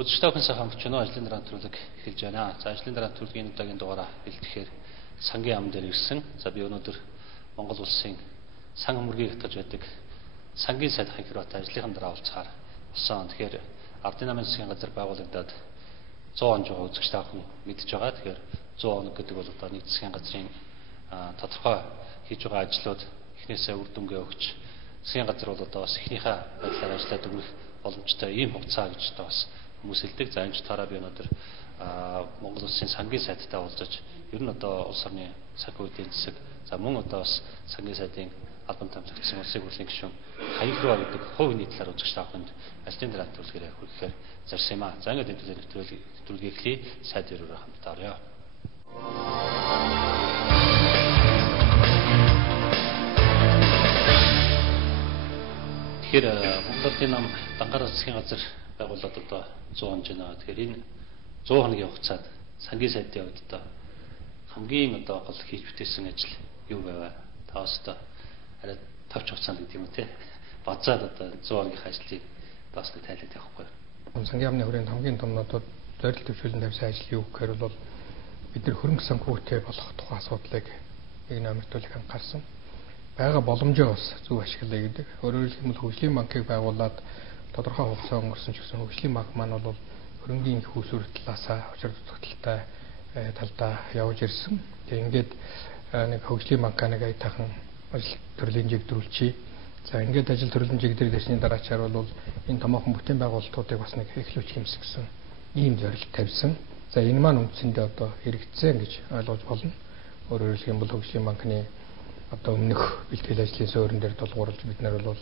Өдөртөөхөн сайхан хүчнөө ажлын дараа төлөвлөг эхэлж байна. За ажлын дараа төлөвлөгийн удаагийн дугаараа бэлтгэхээр сангийн ам дээр ирсэн. За би өнөөдөр Монгол улсын сан хөмөргийг хатгаж байдаг сангийн сайд ханхируутай ажлынхан дараа уулзахаар болсон. Тэгэхээр ардын намын засгийн газар байгуулагдаад 100 он жоо үзэгч таахан мэдж байгаа. Тэгэхээр 100 он гэдэг бол одоо нэг засгийн газрын тодорхой хийж байгаа ажлууд эхнээсээ үр дүнгээ өгч засгийн газар бол одоо бас эхнийхээ байдлаар ажиллаад өгөх боломжтой ийм хугацаа гэж одоо бас хүмүүс хэлдэг. За энэ ч тараа би өнөөдөр Монгол улсын сангийн сайдтай уулзаж ер нь одоо улс орны санхүү эдийн засаг за мөн одоо бас сангийн сайдын албан томилогдсон улсын хурлын гишүүн хаяг руу гэдэг хувийн нийтлэлээр үзэгч тааханд ажлын дараа төлөвлөгөөр хүргэхээр зорьсон юм аа. За ингээд энэ төлөвлөгөөг эхлэе. Сайд өрөөрөө хамтдаа орё. Тэгэхээр Монголын нам Дангаар засгийн газар байгууллагад одоо 100 он жинаа. Тэгэхээр энэ 100 хоногийн хугацаанд сангийн сайдын хувьд одоо хамгийн одоо гол хийж бүтээсэн ажил юу байваа? Та бас одоо арай тавч хугацаанд гэдэг юм уу те? Базаад одоо 100 хоногийн ажлыг бас нэг тайлбар явахгүй. Сангийн яамны хүрээнд хамгийн том нотод зорилт төвшүүлэн тавьсан ажил юу гэхээр бол бид нар хөрөнгө санхүүтэй болох тухай асуудлыг нэг намертуулах анхаарсан. Бага боломжоо бас зөв ашиглая гэдэг. Өөрөөр хэлбэл хөгжлийн банкыг байгуулад тодорхой хугацаа өнгөрсөн ч гэсэн хөгжлийн банк маань бол хөрөнгийн их усүр талаасаа учир дутагдaltaй талдаа явж ирсэн. Тэгээ ингээд нэг хөгжлийн банкаа нэг аятайхан ажил төрлийн жигдрүүлчихье. За ингээд ажил төрлийн жигдрүүлсэний дараачаар бол энэ томоохон бүтээн байгуулалтуудыг бас нэг эхлүүлчих юмсан гэсэн ийм зорилт тавьсан. За энэ маань үндсэндээ одоо хэрэгжсэн гэж ойлгож болно. Өөрөөр хэлбэл хөгжлийн банкны одоо өмнөх бэлтгэл ажлын суурин дээр тулгуурлаж бид нар бол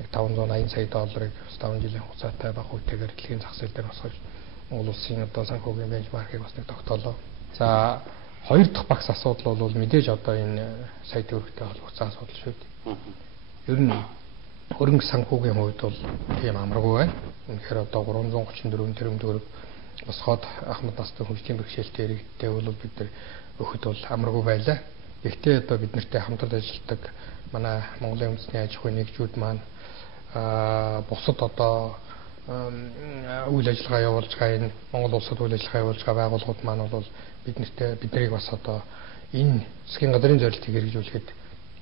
нэг 580 сая долларыг 5 жилийн хугацаатай бага үетэйгээр дэлхийн зах зээл дээр босгож Монгол улсын одоо санхүүгийн бенчмаркийг бас нэг тогтоолоо. За хоёр дахь багц асуудал бол мэдээж одоо энэ сая төгрөгтэй холбогдсон асуудал шүү дээ. Ер нь хөрөнгө санхүүгийн хувьд бол тийм амаргүй байна. Үнэхээр одоо 334 тэрбум төгрөг босгоод Ахмад Настан хөгжлийн бэрхшээлтэй иргэдтэй бол бид нар өгөхөд бол амаргүй байлаа. Гэхдээ одоо бид нартай хамтран ажилладаг манай Монголын үндэсний аж ахуйн нэгжүүд маань бусад одоо үйл ажиллагаа явуулж байгаа энэ Монгол улсад үйл ажиллагаа явуулж байгаа байгууллагууд маань бол биднийг бас одоо энэ засгийн газрын зорилтыг хэрэгжүүлэхэд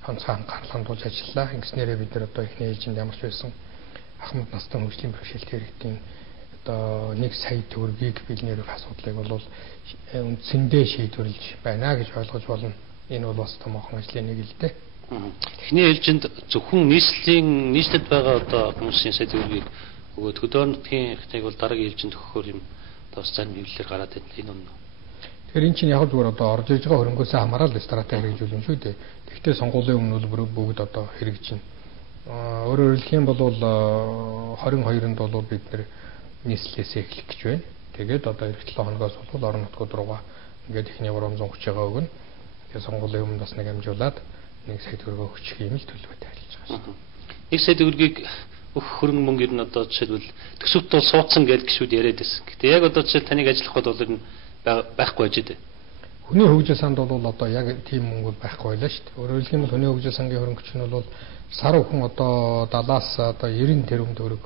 онцгой анхаарал хандуулж ажиллалаа. Ингэснээрээ бид нар одоо эхний ээлжинд ямар ч байсан Ахмад Настан хөгжлийн бэрхшээлтэй иргэдийн одоо 1 сая төгрөгийг бэлнээр өгөх асуудлыг бол үндсэндээ шийдвэрлэж байна гэж ойлгож болно. Энэ бол бас томоохон ажлын нэг л дээ. Эхний ээлжинд зөвхөн нийслэлд байгаа одоо хүмүүсийн сая төгрөгийг өгөөд хөдөө нутгийн ихнийг бол дараагийн ээлжинд өгөхөөр юм тус зан биелэлээр гараад байна. Энэ үнэ. Тэгэхээр эн чинь яг зүгээр одоо орж иж байгаа хөрөнгөөс хамаарал стратеги хэрэгжүүлнэ шүү дээ. Тэгэхдээ сонгуулийн өмнө бол бүгд одоо хэрэгжинэ. Өөрөөр хэлэх юм бол 22-нд бол бид нэр нийслэлээс эхлэх гэж байна. Тэгээд одоо эх 7 хоногоос бол орон нутгууд руугаа ингээд ихний 330-aa өгнө. Тэгээд сонгуулийн өмнө бас нэг амжуулаад 1 сая төгрөг өгчих юм л төлөвлөгөөтэй ажиллаж байгаа шүү. 1 сая төгрөгийг өгөх хөрөнгө мөнгө ер нь одоо жишээлбэл төсөвт бол суудсан гэж гişүүд яриад байсан. Гэтэ яг одоо жишээл таныг ажиллах бол ер нь байхгүй байж дээ. Хүний хөгжил санд бол одоо яг тийм мөнгө байхгүй байлаа шүү дээ. Өөрөөр хэлбэл хүний хөгжил сангийн хөрөнгөч нь бол сар бүхэн одоо 70-аас одоо 90 тэрбум төгрөг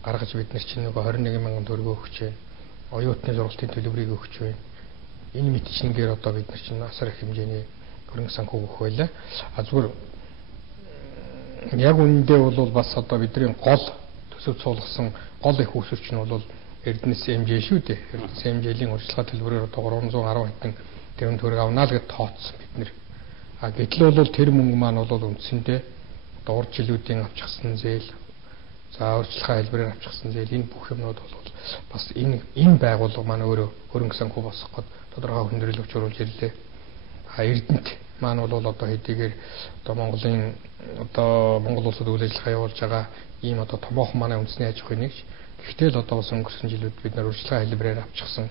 гаргаж бид нар чинь нөгөө 21 мянган төгрөг өгч байна. Оюутны сургалтын төлбөрийг өгч байна. Энэ мэдчингээр одоо бид нар чинь асар их хэмжээний хөрөнгө санхүү өгөх байлаа. Зүгээр яг үүндээ бол бас одоо бидний гол төсөв цуулгасан гол их үүсвэрч нь бол Эрдэнэс МЖ шүү дээ. Эрдэнэс МЖ-ийн урьдчилгаа төлбөрөөр одоо 310 хэдэн тэрбум төгрөг авнаа л гэж тооцсон бид нэр. Гэтэл бол тэр мөнгө маань бол үндсэндээ одоо урд жилүүдийн авчихсан зээл, за урьдчилгаа хэлбэрээр авчихсан зээл энэ бүх юмнууд бол бас энэ байгууллага маань өөрөө хөрөнгө санхүү босгоход тодорхой хүндрэл өчрүүлж ирлээ. Эрдэнэт маань бол одоо хэдийгээр одоо Монгол улсад үйл ажиллагаа явуулж байгаа ийм одоо томоохон манай үндэсний аж ахуйн нэгж. Гэхдээ л одоо бас өнгөрсөн жилүүд бид нар урьдчилгаа хэлбэрээр авчихсан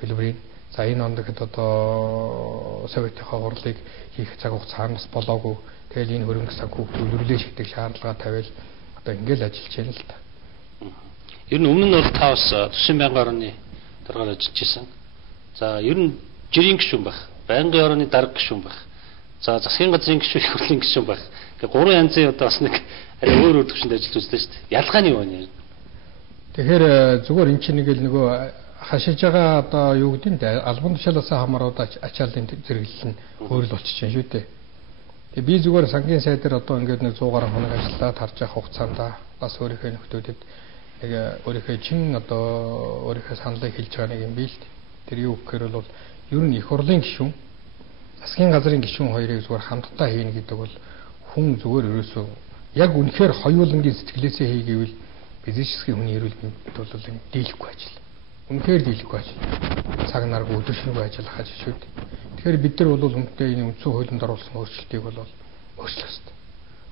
төлбөрийг за энэ онд хэд одоо Советийнхаа хурлыг хийх цаг хугацаа бас болоогүй. Тэгэл энэ хөрөнгө санхүүг төлөвлөлөө шийдэх шаардлага тавиал одоо ингээл ажиллаж байна л та. Ер нь өмнө нь бол та бас төсвийн байнгын орны даргаар ажиллаж байсан. За ер нь жирийн гишүүн байх, байнгын орны дарга гишүүн байх. За засгийн газрын гишүүн, их хурлын гишүүн байх. Гэх 3 янзын одоо бас нэг арай өөр төвшөнд ажиллаж үзлээ шүү дээ. Ялгаа нь юу вэ? Тэгэхээр зүгээр эн чинь нэг л нөгөө хашиж байгаа одоо юу гэдэг нь албан тушаалаас хамаараад ачааллын зэрэглэл нь хөөрөл болчихж байна шүү дээ. Тэгээ би зүгээр сангийн сайд дээр одоо ингээд нэг 100 гаруй хоног ажиллаад харж явах хугацаанд бас өөрийнхөө нөхдөдөд нэг өөрийнхөө чин одоо өөрийнхөө саналыг хэлж байгаа нэг юм бий л дээ. Тэр юу гэхээр бол ер нь их хурлын гишүүн засгийн газрын гишүүн хоёрыг зүгээр хамтдаа хийнэ гэдэг бол хүн зүгээр ерөөсөө яг үнэхээр хоёулангийн сэтгэлээсээ хийгээвэл физический хүний эрүүл мэндэд бол дийлэхгүй ажил. Үнэхээр дийлэхгүй ажил. Цаг наргүй өдөршнөгүй ажиллах ажил шүү дээ. Тэгэхээр бид нар бол хүнтэй энэ үндсэн хуулинд оруулсан өөрчлөлтийг бол өөрчлөх ёстой.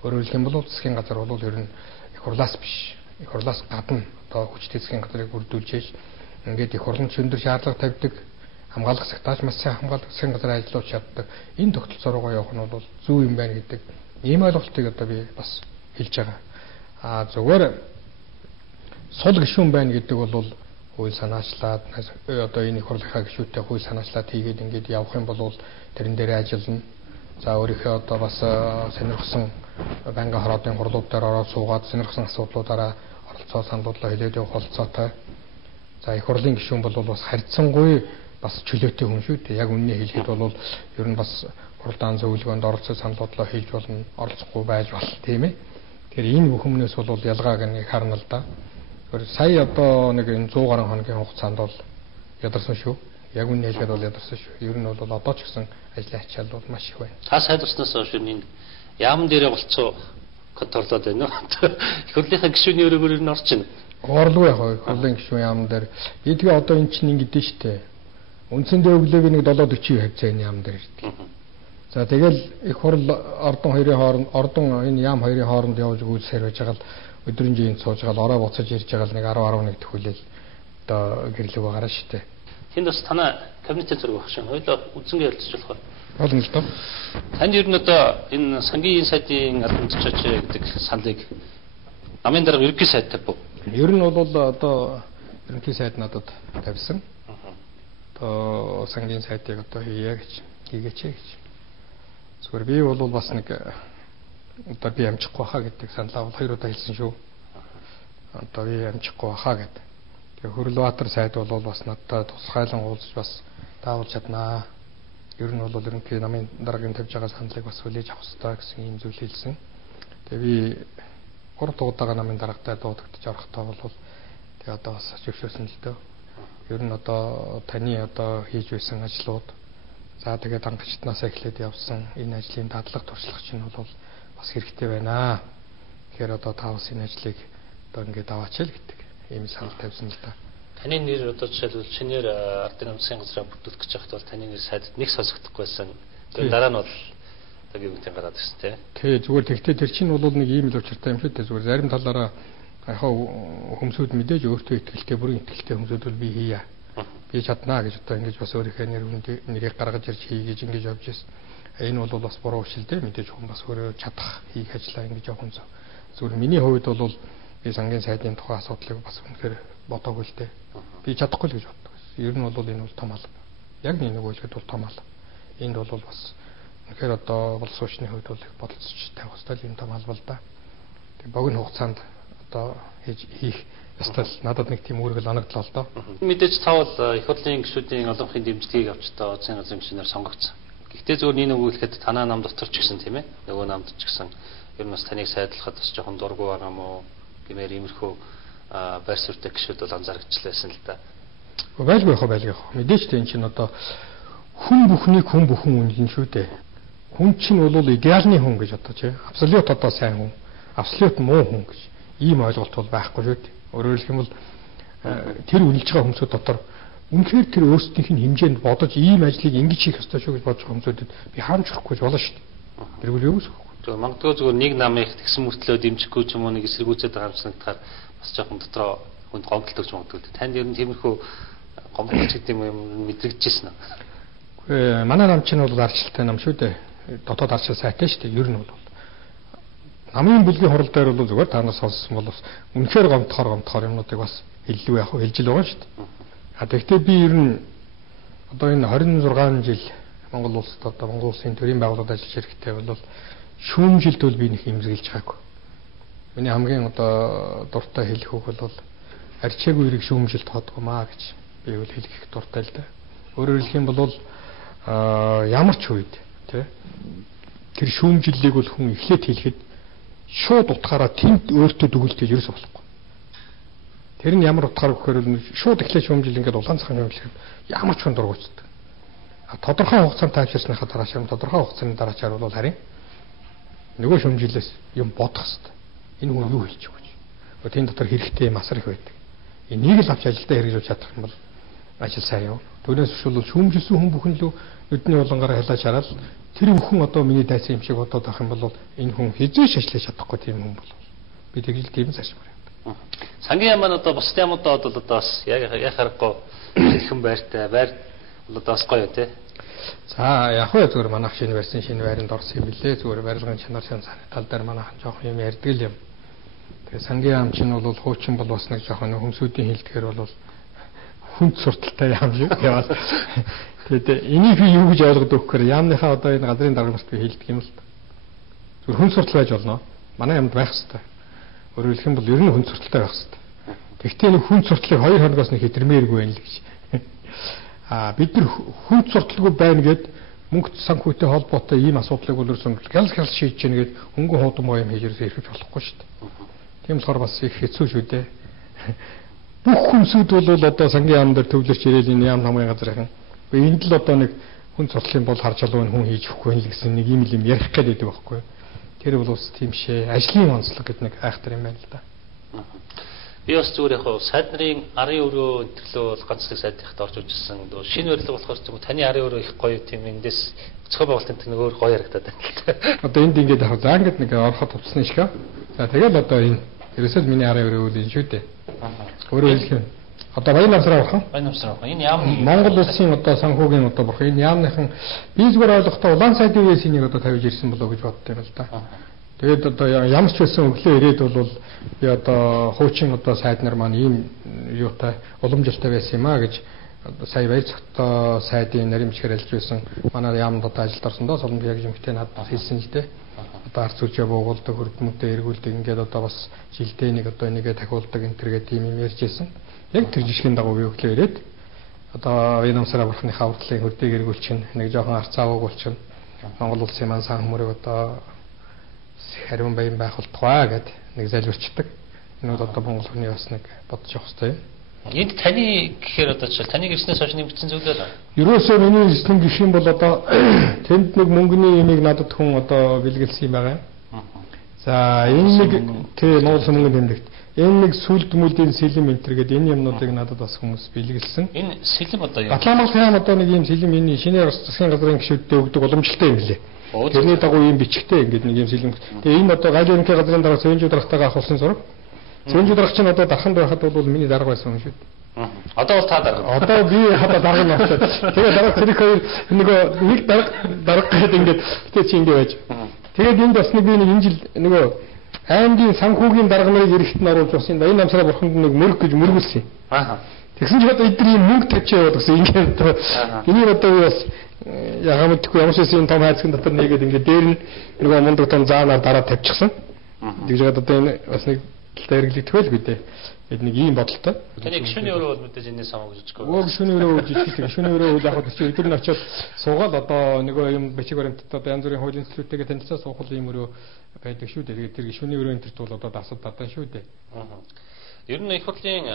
Өөрөөр хэлэх юм бол засгийн газар бол ер нь их хурлаас биш. Их хурлаас гадна одоо хүчтэй засгийн газрыг бүрдүүлж ингээд их хурлын өндөр шаардлага тавьдаг, хамгаалах цагтааж маш сайн хамгаалах засгийн газрын ажлууд чаддаг. Энэ тогтолцоо руугаа явах нь бол зөв юм байна гэдэг ийм ойлголтыг одоо би бас хэлж байгаа. Зүгээр сул гишүүн байна гэдэг бол хууль санаачлаад одоо энэ их хурлынхаа гишүүтэй хууль санаачлаад хийгээд ингээд явах юм бол тэрэн дээр ажиллана. За өөрийнхөө одоо бас сонирхсан банкны хороодын хурлууд дээр ороод суугаад сонирхсан асуудлуудаараа оролцоо саналуулаа хэлээд явах болцоотой. За их хурлын гишүүн бол бас харьцангуй бас чөлөөтэй хүн шүү дээ. Яг үннийг хэлэхэд бол ер нь бас хурдан зөвлөгөөнд оролцоо саналуулаа хийж болно, оролцохгүй байж болно тийм ээ. Тэгэхээр энэ бүхнээс бол ялгааг нэг харна л да. Сая одоо нэг 100 гаруй хоногийн хугацаанд бол ядарсан шүү. Яг үнэ хэлгээд бол ядарсан шүү. Ер нь бол одоо ч гэсэн ажлын ачаал бол маш их байна. Та сайдурснаас хойш энэ яам дээрээ болцоо контролдод байна уу? Их хурлынхаа гишүүний өрөөгөр ер нь орж байна. Орлого яг их хурлын гишүүн яам дээр би тэгээ одоо эн чинь ингэдэж штэ. Үндсэндээ өглөөг нэг 7:40 хавцааны яам дээр ирдэг. За тэгэл их хурл ордон хоёрын хооронд энэ яам хоёрын хооронд явж гүйцээр байж байгаа л өдрийн жинд сууж байгаа ороо буцаж ирж байгаа л нэг 10-11 төхүүлэл одоо гэрлөөгөө гараа штэ. Тэнд бас танай кабинетын зураг багш нь хоёлоо үзэнгээ ярилцж болох байна. Болно л доо. Танд ер нь одоо энэ сангийн сайдын албан тушаач гэдэг саналыг намын дарга ерөнхий сайд тавьв. Ер нь бол одоо ерөнхий сайд надад тавьсан. Одоо сангийн сайдыг одоо хийгээч гэж. Зүгээр би бол бас нэг одоо би амжихгүй хаа гэдэг саналаа бол 2 удаа хэлсэн шүү. Одоо би амжихгүй хаа гэдэг. Тэгээ Хөрлбаатар сайд бол бас надад тусгайлан уулзаж бас таавал чаднаа. Ер нь бол ерөнхий намын дараагийн тавьж байгаа саналыг бас хүлээж авах хэрэгтэй гэсэн ийм зүйл хэлсэн. Тэгээ би 3 удаагаа намын дараагтай дуудагдаж орохдоо бол тэгээ одоо бас зөвшөөрсөн л дөө. Ер нь одоо таны одоо хийж байсан ажлууд за тэгээд ангачтнаас эхлээд явсан энэ ажлын дадлаг туршлага чинь бол бас хэрэгтэй байна. Тэгэхээр одоо та бас энэ ажлыг одоо ингээд аваач л гэдэг ийм санал тавьсан л да. Таны нэр одоо жишээлбэл шинээр ардын намсын газраа бүрдүүлэх гэж байхад бол таны нэр сайдд нэг сонсогдохгүй байсан. Тэгээд дараа нь бол одоо гэмтэн гараад ирсэн тий. Тий зүгээр тэгтээ тэр чинь бол нэг ийм л учиртай юм шүү дээ. Зүгээр зарим талаараа яхаа хүмүүсүүд мэдээж өөртөө ихтэй бүрэн ихтэй хүмүүсүүд бол би хийя. Би чаднаа гэж одоо ингэж бас өөрийнхөө нэрийг гаргаж ирж хийгээж ингэж явж байсан. Энэ бол бас буруу шил дээ. Мэдээж хүн бас өөрөө чадах хийх ажлаа ингэж явах юм зөв. Зүгээр миний хувьд бол би сангийн сайдын тухай асуудлыг бас үнэхээр бодоогүй л дээ. Би чадахгүй л гэж боддог. Ер нь бол энэ бол том алба. Яг нэг үйлчлэгт бол том алба. Энд бол бас үнэхээр одоо бол суучны хувьд бол бодолцож тавих хэрэгтэй юм том алба л да. Тэг богино хугацаанд одоо хийх ёстой надад нэг тийм үүрэг оногдлоо л доо. Мэдээж цаавал их хурлын гишүүдийн олонхын дэмжлэгийг авч та улсын газрын гишүүнээр сонгогдсон. Гэхдээ зөвхөн энэ өгүүлэхэд танаа нам дотор ч гэсэн тийм ээ. Нөгөө намд ч гэсэн ер нь бас таныг сайдлахад бас жоохон дургу байгаа мó гэмээр иймэрхүү байр суурьтай гишүүд бол анзаарчихлээсэн л да. Байлгүй байлгүй. Мэдээж тийм чинь одоо хүн бүхнийг хүн бүхэн үнэлнэ шүү дээ. Хүн чинь бол идеалны хүн гэж одоо чи абсолют одоо сайн хүн, абсолют муу хүн гэж ийм ойлголт бол байхгүй шүү дээ. Өөрөөр хэлэх юм бол тэр үнэлж байгаа хүмүүсүүд дотор үнэхээр тэр өөрсдийнх нь хэмжээнд бодож ийм ажлыг ингэж хийх ёстой шүү гэж бодож байгаа хүмүүсүүдэд би хаамж хүрэхгүй болно шүү дээ. Тэргүй юу гэсэн үг. Зөв магадгүй зүгээр нэг намыг тэгсэн мөртлөө дэмжихгүй ч юм уу нэг эсэргүүцээд байгаа юм санагдахаар бас жоохон дотроо хүнд гомдол өгч магадгүй. Танд ер нь тиймэрхүү гомдолч гэдэг юм мэдрэгдэжсэн үү? Үгүй манай нам чинь бол арчилтай нам шүү дээ. Дотоод арчил сайтай шүү дээ. Ер нь бол намын бүлгийн хурал дээр бол зүгээр та нар сонссон бол бас үнэхээр гомдохоор юмнуудыг бас хэллүү яах вэ? Хэлж л байгаа шүү дээ. Тэгэхдээ би ер нь одоо энэ 26 жил Монгол улсад одоо Монгол улсын төрийн байгууллагад ажиллаж ирэхдээ бол шүүмжилд бол би нэг хэмзгэлж байгаагүй. Миний хамгийн одоо дуртай хэлэх үг бол арчаагүй эрэг шүүмжил тоодгомаа гэж би үл хэлэх их дуртай л да. Өөрөөр хэлэх юм бол ямар ч үед тий тэр шүүмжиллийг бол хүн эхлээд хэлэхэд шууд утгаараа тэнд өөртөө дүгэлдэж ерөөсө болохгүй. Тэр нь ямар утгаар өгөхээр шууд эхлээд шүүмжил ингээд улаан цахын шүүмжил ямар ч хүн дургуйцдаг. Тодорхой хугацаанд тайвширсныхаа дараачаар тодорхой хугацааны дараачаар бол харин нөгөө шүүмжилээс юм бодох хэрэгтэй. Энэ хүн юу хэлж байгаа гэж. Тийм дотор хэрэгтэй масар их байдаг. Энийг л авч ажилдаа хэрэгжүүлж чадах юм бол ажил сайн явна. Түүнээс биш бол шүүмжилсэн хүн бүхэн л нүдний улангаараа хялаж хараад тэр бүхэн одоо миний дайсан юм шиг бодоод авах юм бол энэ хүн хизээш ажиллаж чадахгүй тийм хүн бол би тэгэл тийм зарчмаар явдаг. Сангийн яам маань одоо бусдын ямуудад бол одоо бас яг харахгүй хэрхэн байртай байр бол одоо бас гоё тий. За яг хөө зүгээр манайх шинэ барьсан шинэ байранд орсон юм билээ. Зүгээр барилгын чанар шин тал дээр манайхан жоох юм ярьдаг л юм. Тэгээ сангийн яам чинь бол хуучин бол бас нэг жоох хөмсүүдийн хилдэхэр бол хүнд сурталтай яам шиг яваад. Тэгээд энийг би юу гэж ойлгоод өгөхээр яамныхаа одоо энэ газрын даргамт би хэлдэг юм л та. Зүгээр хүнд суртал байж болно. Манай ямд байх хэвээр. Өөрөөр хэлэх юм бол ер нь хүнд сурталтай байх хэвээр. Тэгвэл энэ хүнд сурталыг 2 хоногоос нэг хэдэрмээргүй байл гэж. Бид нар хүнд сурталгүй байна гэд мөнгө санхүүтэй холбоотой ийм асуудлыг бол ерөөсөн гялс шийдэж гэнэ гэд хөнгөн хуудмаа юм хийж ерөөсөө ирэхж болохгүй шүү дээ. Тийм болохоор бас их хэцүү шүү дээ. Бүх хүмсүүд бол одоо сангийн яам дээр төвлөрч ирээл энэ яам намын газрын. Энд л одоо нэг хүнд сурталын бол харж алуун хүн хийж өгөхгүй л гэсэн нэг ийм юм ярих гээд байдаг байхгүй. Тэр бол ус тийм шээ. Ажлын онцлог гэдэг нэг айхтар юм байна л да. Би бас зүгээр яг сайд нарын арын өрөө төрлөө ганцлог сайдынхад орж үзсэн. Шинэ барилга болохоор зүгээр таны арын өрөө их гоё тийм эндээс зохион байгуулалтын тэн өөр гоё харагдаад байна. Одоо энд ингээд яг за ингээд нэг ороход тусна шүү. За тэгэл одоо энэ ерөөсөө миний арын өрөө үл энэ шүү дээ. Өөрөө хэлэх юм. Одоо баян намсраа орох. Баян намсраа орох. Энэ яам Монгол улсын одоо санхүүгийн одоо бурхан энэ яамныхан би зүгээр ойлгохдоо улаан сайдын үеэс энийг одоо тавьж ирсэн болоо гэж боддог юм л да. Тэгээд одоо ямар ч байсан өглөө ирээд бол би одоо хуучин одоо сайд нар маань ийм юутай уламжлалтай байсан юм а гэж сая баяр цогтой сайдын наримчгэр ажиллаж байсан манай яамд одоо ажилд орсондоо солонд яг юмхтэй надад хэлсэн л дээ. Одоо арц үжээ буугуулдаг хөрдмөдөө эргүүлдэг ингээд одоо бас жилдээ нэг одоо нэгэ тахиулдаг энэ төргээ тийм юм ярьж байсан. Яг тэр жишгийн дагуу би өглөө ирээд одоо энэ намсраа бурхныхаа урдлын хөрдийг эргүүлчин нэг жоохон арцаа уугуулчин Монгол улсын маань сан хүмүүрийг одоо хариун баян байх болтугай гэд нэг залбирчдаг. Энэ бол одоо Монгол хүний бас нэг бодож явах хэрэгтэй. Энд таны гэхээр одоо жишээ таны гэрснээс хойш нэмэгдсэн зүйлээ. Ерөөсөө миний гэрсэн гэх юм бол одоо тэнд нэг мөнгөний имийг надад хүн одоо бэлгэлсэн юм байгаа. За энэ нэг тий Монгол мөнгөний тэмдэгт энэ нэг сүлд мүлдийн сэлэм энтер гэдэг энэ юмнуудыг надад бас хүмүүс бэлгэлсэн. Энэ сэлэм одоо юу? Батламал хаан одоо нэг юм сэлэм энэ шинээр засгийн газрын гишүүдтэй өгдөг уламжлалтай юм лээ. Тэрний дагуу ийм бичгтэй ингээд нэг юм сэлэм. Тэгээ энэ одоо галерийн газрын дараа Сэнжүү дарагтайгаа авахсан зураг. Сэнжүү дарагч нь одоо дарханд байхад бол миний дарга байсан юм шүү. Одоо бол та дарга. Одоо би хата дарга нь авчихсан. Тэгээ дарга тэр хоёр нэг дарга гэдэг ингээд тэр чи ингэ байж. Тэгээд энд бас нэг би нэг энэ жил нөгөө аймгийн санхүүгийн дарга нарыг эрэхт нь оруулж бас энэ баян намсраа бурханд нэг мөрөг гэж мөргүүлсэн. Тэгсэн чи одоо эдгээр юм мөнгө тавьчих яваад гэсэн ингээд энийг одоо би бас яагаад мэдгүй ямар ч юм том хайцгийн дотор нэгээд ингээд дээр нь нөгөө мундаг том заанаар дараа тавьчихсан. Тэгж яагаад одоо энэ бас нэг талтай хэрэглэгдэх байл бидээ. Эд нэг ийм бодолтой. Таны гишүүний өрөө бол мэдээж энэс хамаагүй жижиг. Гишүүний өрөө жижиг. Гишүүний өрөө яг хөө чи өдөр нь очиод суугаад одоо нөгөө юм бичиг баримттай одоо янз бүрийн хуулийн төслүүдтэйгээ танилцаа суух ийм өрөө байдаг шүү дээ. Тэгээд тэр гишүүний өрөө энтерт бол одоо дасад дадан шүү дээ. Ер нь их хурлын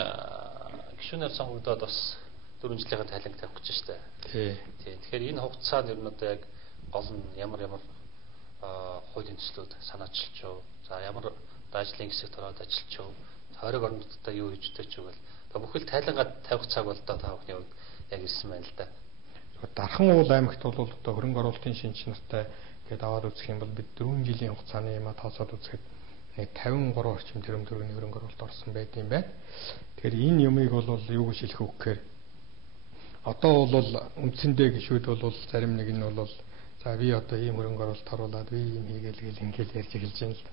гишүүнээр сонгогдоод бас 4 жилийн тайланг тавих гэж штэ. Тий. Тэгэхээр энэ хугацаанд ер нь одоо яг гол нь ямар хуулийн төслүүд санаачилж юу. За ямар ажлын хэсэгт ороод ажиллаж юу. Хориг орнуудтай юу хийж төч үгэл. Тэгээ бүхэл тайлангаад тавих цаг бол одоо та бүхний хувьд яг ирсэн байна л да. Дархан уул аймагт бол одоо хөрөнгө оруулалтын шинж нартай гээд аваад үзэх юм бол бид 4 жилийн хугацааны юм тоосоод үзэхэд нэг 53 орчим тэрбум төгрөгийн хөрөнгө оруулалт орсон байт юм байна. Тэгэхээр энэ юмыг бол юу гэж хэлэх үг гэхээр одоо бол үндсэндээ гişүүд бол зарим нэг нь бол за би одоо ийм хөрөнгө оруулалт оруулаад би ийм хийгээл ингээл ярьж эхэлж байна л да.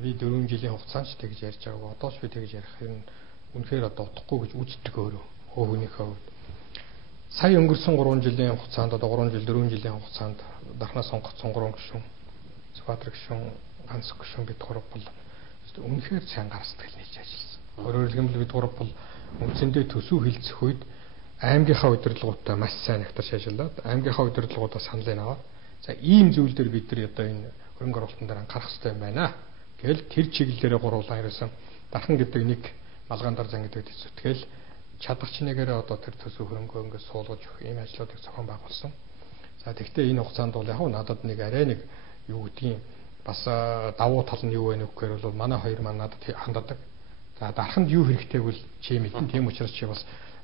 Би 4 жилийн хугацаанд ч тэгж ярьж байгаагүй. Одоо ч би тэгж ярих юм үнэхээр одоо утгагүй гэж үздэг өөрөө хөөгнийхөө хувьд. Сая өнгөрсөн 3 жилийн хугацаанд одоо 3 жил 4 жилийн хугацаанд дархнаас сонгогдсон 3 гишүүн Сүбаатар гишүүн ганц гишүүн бид гурав бол үнэхээр сайн гар сэтгэл нээж ажилласан. Өөрөөр хэлбэл бид гурав бол үндсэндээ төсөв хилцэх үед аймгийнхаа удирдлагуудаа маш сайн нэгтарч ажиллаад аймгийнхаа удирдлагуудаа саналыг аваад за ийм зүйл дээр бид нар одоо энэ хөрөнгө оруулалтын дээр анхаарах хэрэгтэй юм байна. Тэгэл тэр чиглэлээрээ гуруулаа ирсэн дархан гэдэг нэг малгаандар зан гэдэг төсөв. Тэгэл чадах чинээгээр одоо тэр төсөв хөрөнгөө ингээд суулгаж өгөх ийм ажлуудыг зохион байгуулсан. За тэгвэл энэ хугацаанд бол яг надад нэг арай нэг юу гэдгийг бас давуу тал нь юу вэ гэхээр бол манай хоёр маань надад ханддаг. За дарханд юу хэрэгтэй бол чи мэдэн тийм учраас чи бас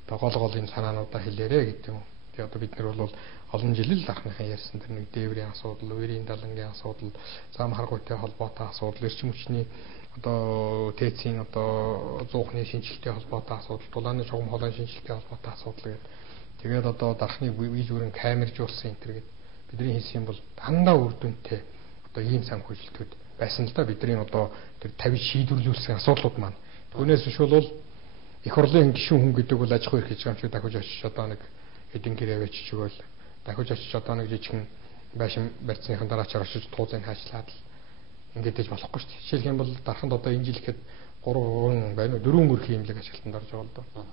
гол энэ санаануудаа хэлээрэ гэдэг юм. Тэгээ одоо бид нар бол олон жил л дархныхаа ярьсан тэр нэг дээврийн асуудал, үерийн далангийн асуудал, зам харгуйтай холбоотой асуудал, эрчим хүчний одоо тээцийн одоо зуухны шинжилгээтэй холбоотой асуудал, дулааны шугам хоолойн шинжилгээтэй холбоотой асуудал гэдэг. Тэгээд одоо дархны виз бүрэн камержуулсан энэ төр гэдэг бидний хийсэн бол дандаа үр дүнтэй одоо ийм санхүүжилтүүд байсан л да бидний одоо тэр 50 шийдвэрлүүлсэн асуудлууд маань. Түүнээс биш бол их хурлын гишүүн хүн гэдэг бол аж ахуй эрх хязгаарамчид дахиж очиж одоо нэг эдийн гэрээ авчиж өгөөл дахиж очиж одоо нэг жижигхэн байшин барьцныхын дараачаар очиж туузын хаачлаад л ингэдэж болохгүй шүү дээ. Жишээлх юм бол дарханд одоо энэ жил ихэд 3 байна уу 4 өрхийн имлэг ажилтнанд орж байгаа л доо.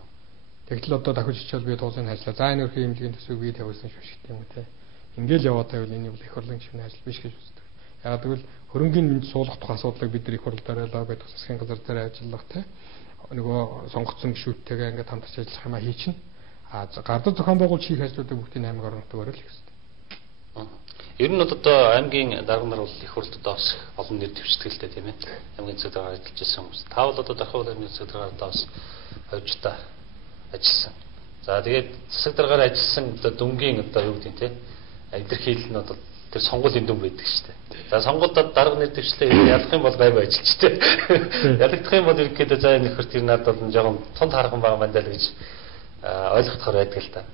Тэгтэл одоо дахиж очиод би туузын хаачлаа. За энэ өрхийн имлэгийн төсвийг би тавьсан шүү дээ юм те. Ингээл яваад байвал энэ бол их хурлын гишүүний ажил биш гэж үздэг. Яг тэгвэл хөрөнгийн мэнд суулгах тухай асуудлыг бид нар их хурл дээр лоббид засгийн газар дээр ажиллах те. Нөгөө сонгогдсон гишүүдтэйгээ ингээд хамтарч ажиллах юм а хийчихнэ. Гардад зохион байгуулж хийх ажлуудыг бүгдийг аймаг орнотойгоор л хийх хэрэгтэй. Ер нь одоо аймгийн дарга нар бол их хурлд одоо бас олон нэр дэвшдэг л дээ тийм ээ. Аймгийн засаг даргаар ажиллаж байсан хүмүүс. Та бол одоо дахиад аймгийн засаг даргаар одоо бас хойжтой ажилласан. За тэгээд засаг даргаар ажилласан одоо дүнгийн одоо юу гэдэг тийм илэрхийлэл нь одоо тэр сонгуулийн дүн байдаг шүү дээ. За сонгуудад дарга нэр дэвшлээ ялах юм бол гайв ажиллаж тээ. Ялагдах юм бол ерөнхийдөө заа нөхөр тэр надад бол жоохон тун хархан байгаа мандаа л гэж ойлгохоор байдаг л та.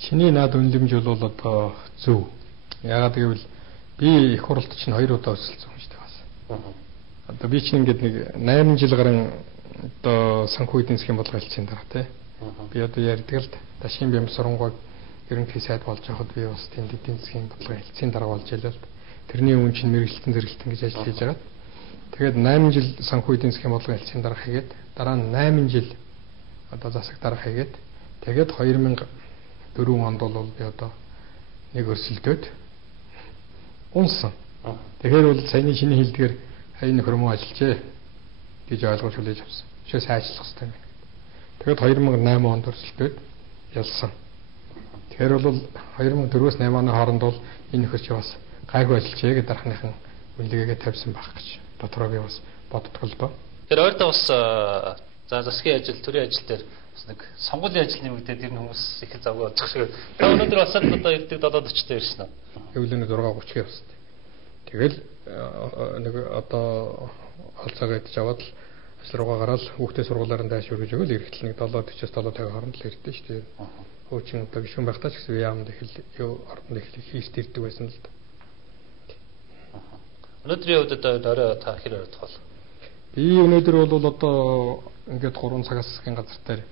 Чиний наад үнэлэмж бол одоо зөв. Яагаад гэвэл би их хурлд чинь 2 удаа өсөлцсөн юм шүү дээ бас. Одоо би чинь ингээд нэг 8 жил гарын одоо санхүү эдийн засгийн бодлого хэлцээний дараа тий. Би одоо ярьдаг л Дашин бямс сургууль ерөнхий сайд болж байхад би бас тэнд эдийн засгийн бодлого хэлцээний дараа болж ялаа л. Тэрний өмнө чинь мэрэгчлэн зэрэглэлтэн гэж ажил хийж байгаа. Тэгээд 8 жил санхүү эдийн засгийн бодлого хэлцээний дараа хийгээд дараа нь 8 жил одоо засаг дараа хийгээд тэгээд 2004 онд бол би одоо нэг өрсөлдөөд унсан. Тэгэхээр бол саяны шинэ хэлдгээр хаяны хөрмөө ажиллажээ гэж ойлгож хүлээж авсан. Шээс ажиллах хэрэгтэй юм. Тэгээд 2008 онд өрсөлдөөд ялсан. Тэгэхээр бол 2004-өөс 8 оны хооронд бол энэ нөхөр чи бас гайгүй ажиллажээ гэдэг дарахныхан үнэлгээгээ тавьсан байх гэж дотроо би бас боддог л доо. Тэр ойрдоо бас за засгийн ажил, төрийн ажил дээр бас нэг сонгуулийн ажил нэмэгдээд ер нь хүмүүс их завгүй очих шиг. Тэгээ өнөөдөр бас одоо эрдэг 7:40-д ирсэн үү? Өглөөний 6:30-д явсан. Тэгэл нэг одоо олцоогоо идэж аваад л ажил руугаа гараад хүүхдээ сургуулаар нь дааш өргөж өгөөл эргэтэл нэг 7:40-аас 7:50 хооронд л ирдэ шүү дээ. Хуучин одоо гишүүн байхдаа ч гэсэн яамд их юу ордонд их хийст ирдэг байсан л да. Өнөөдрийн үед одоо орой та хэр орох вэ? Би өнөөдөр бол одоо ингээд 3 цагаас засгийн газар дээр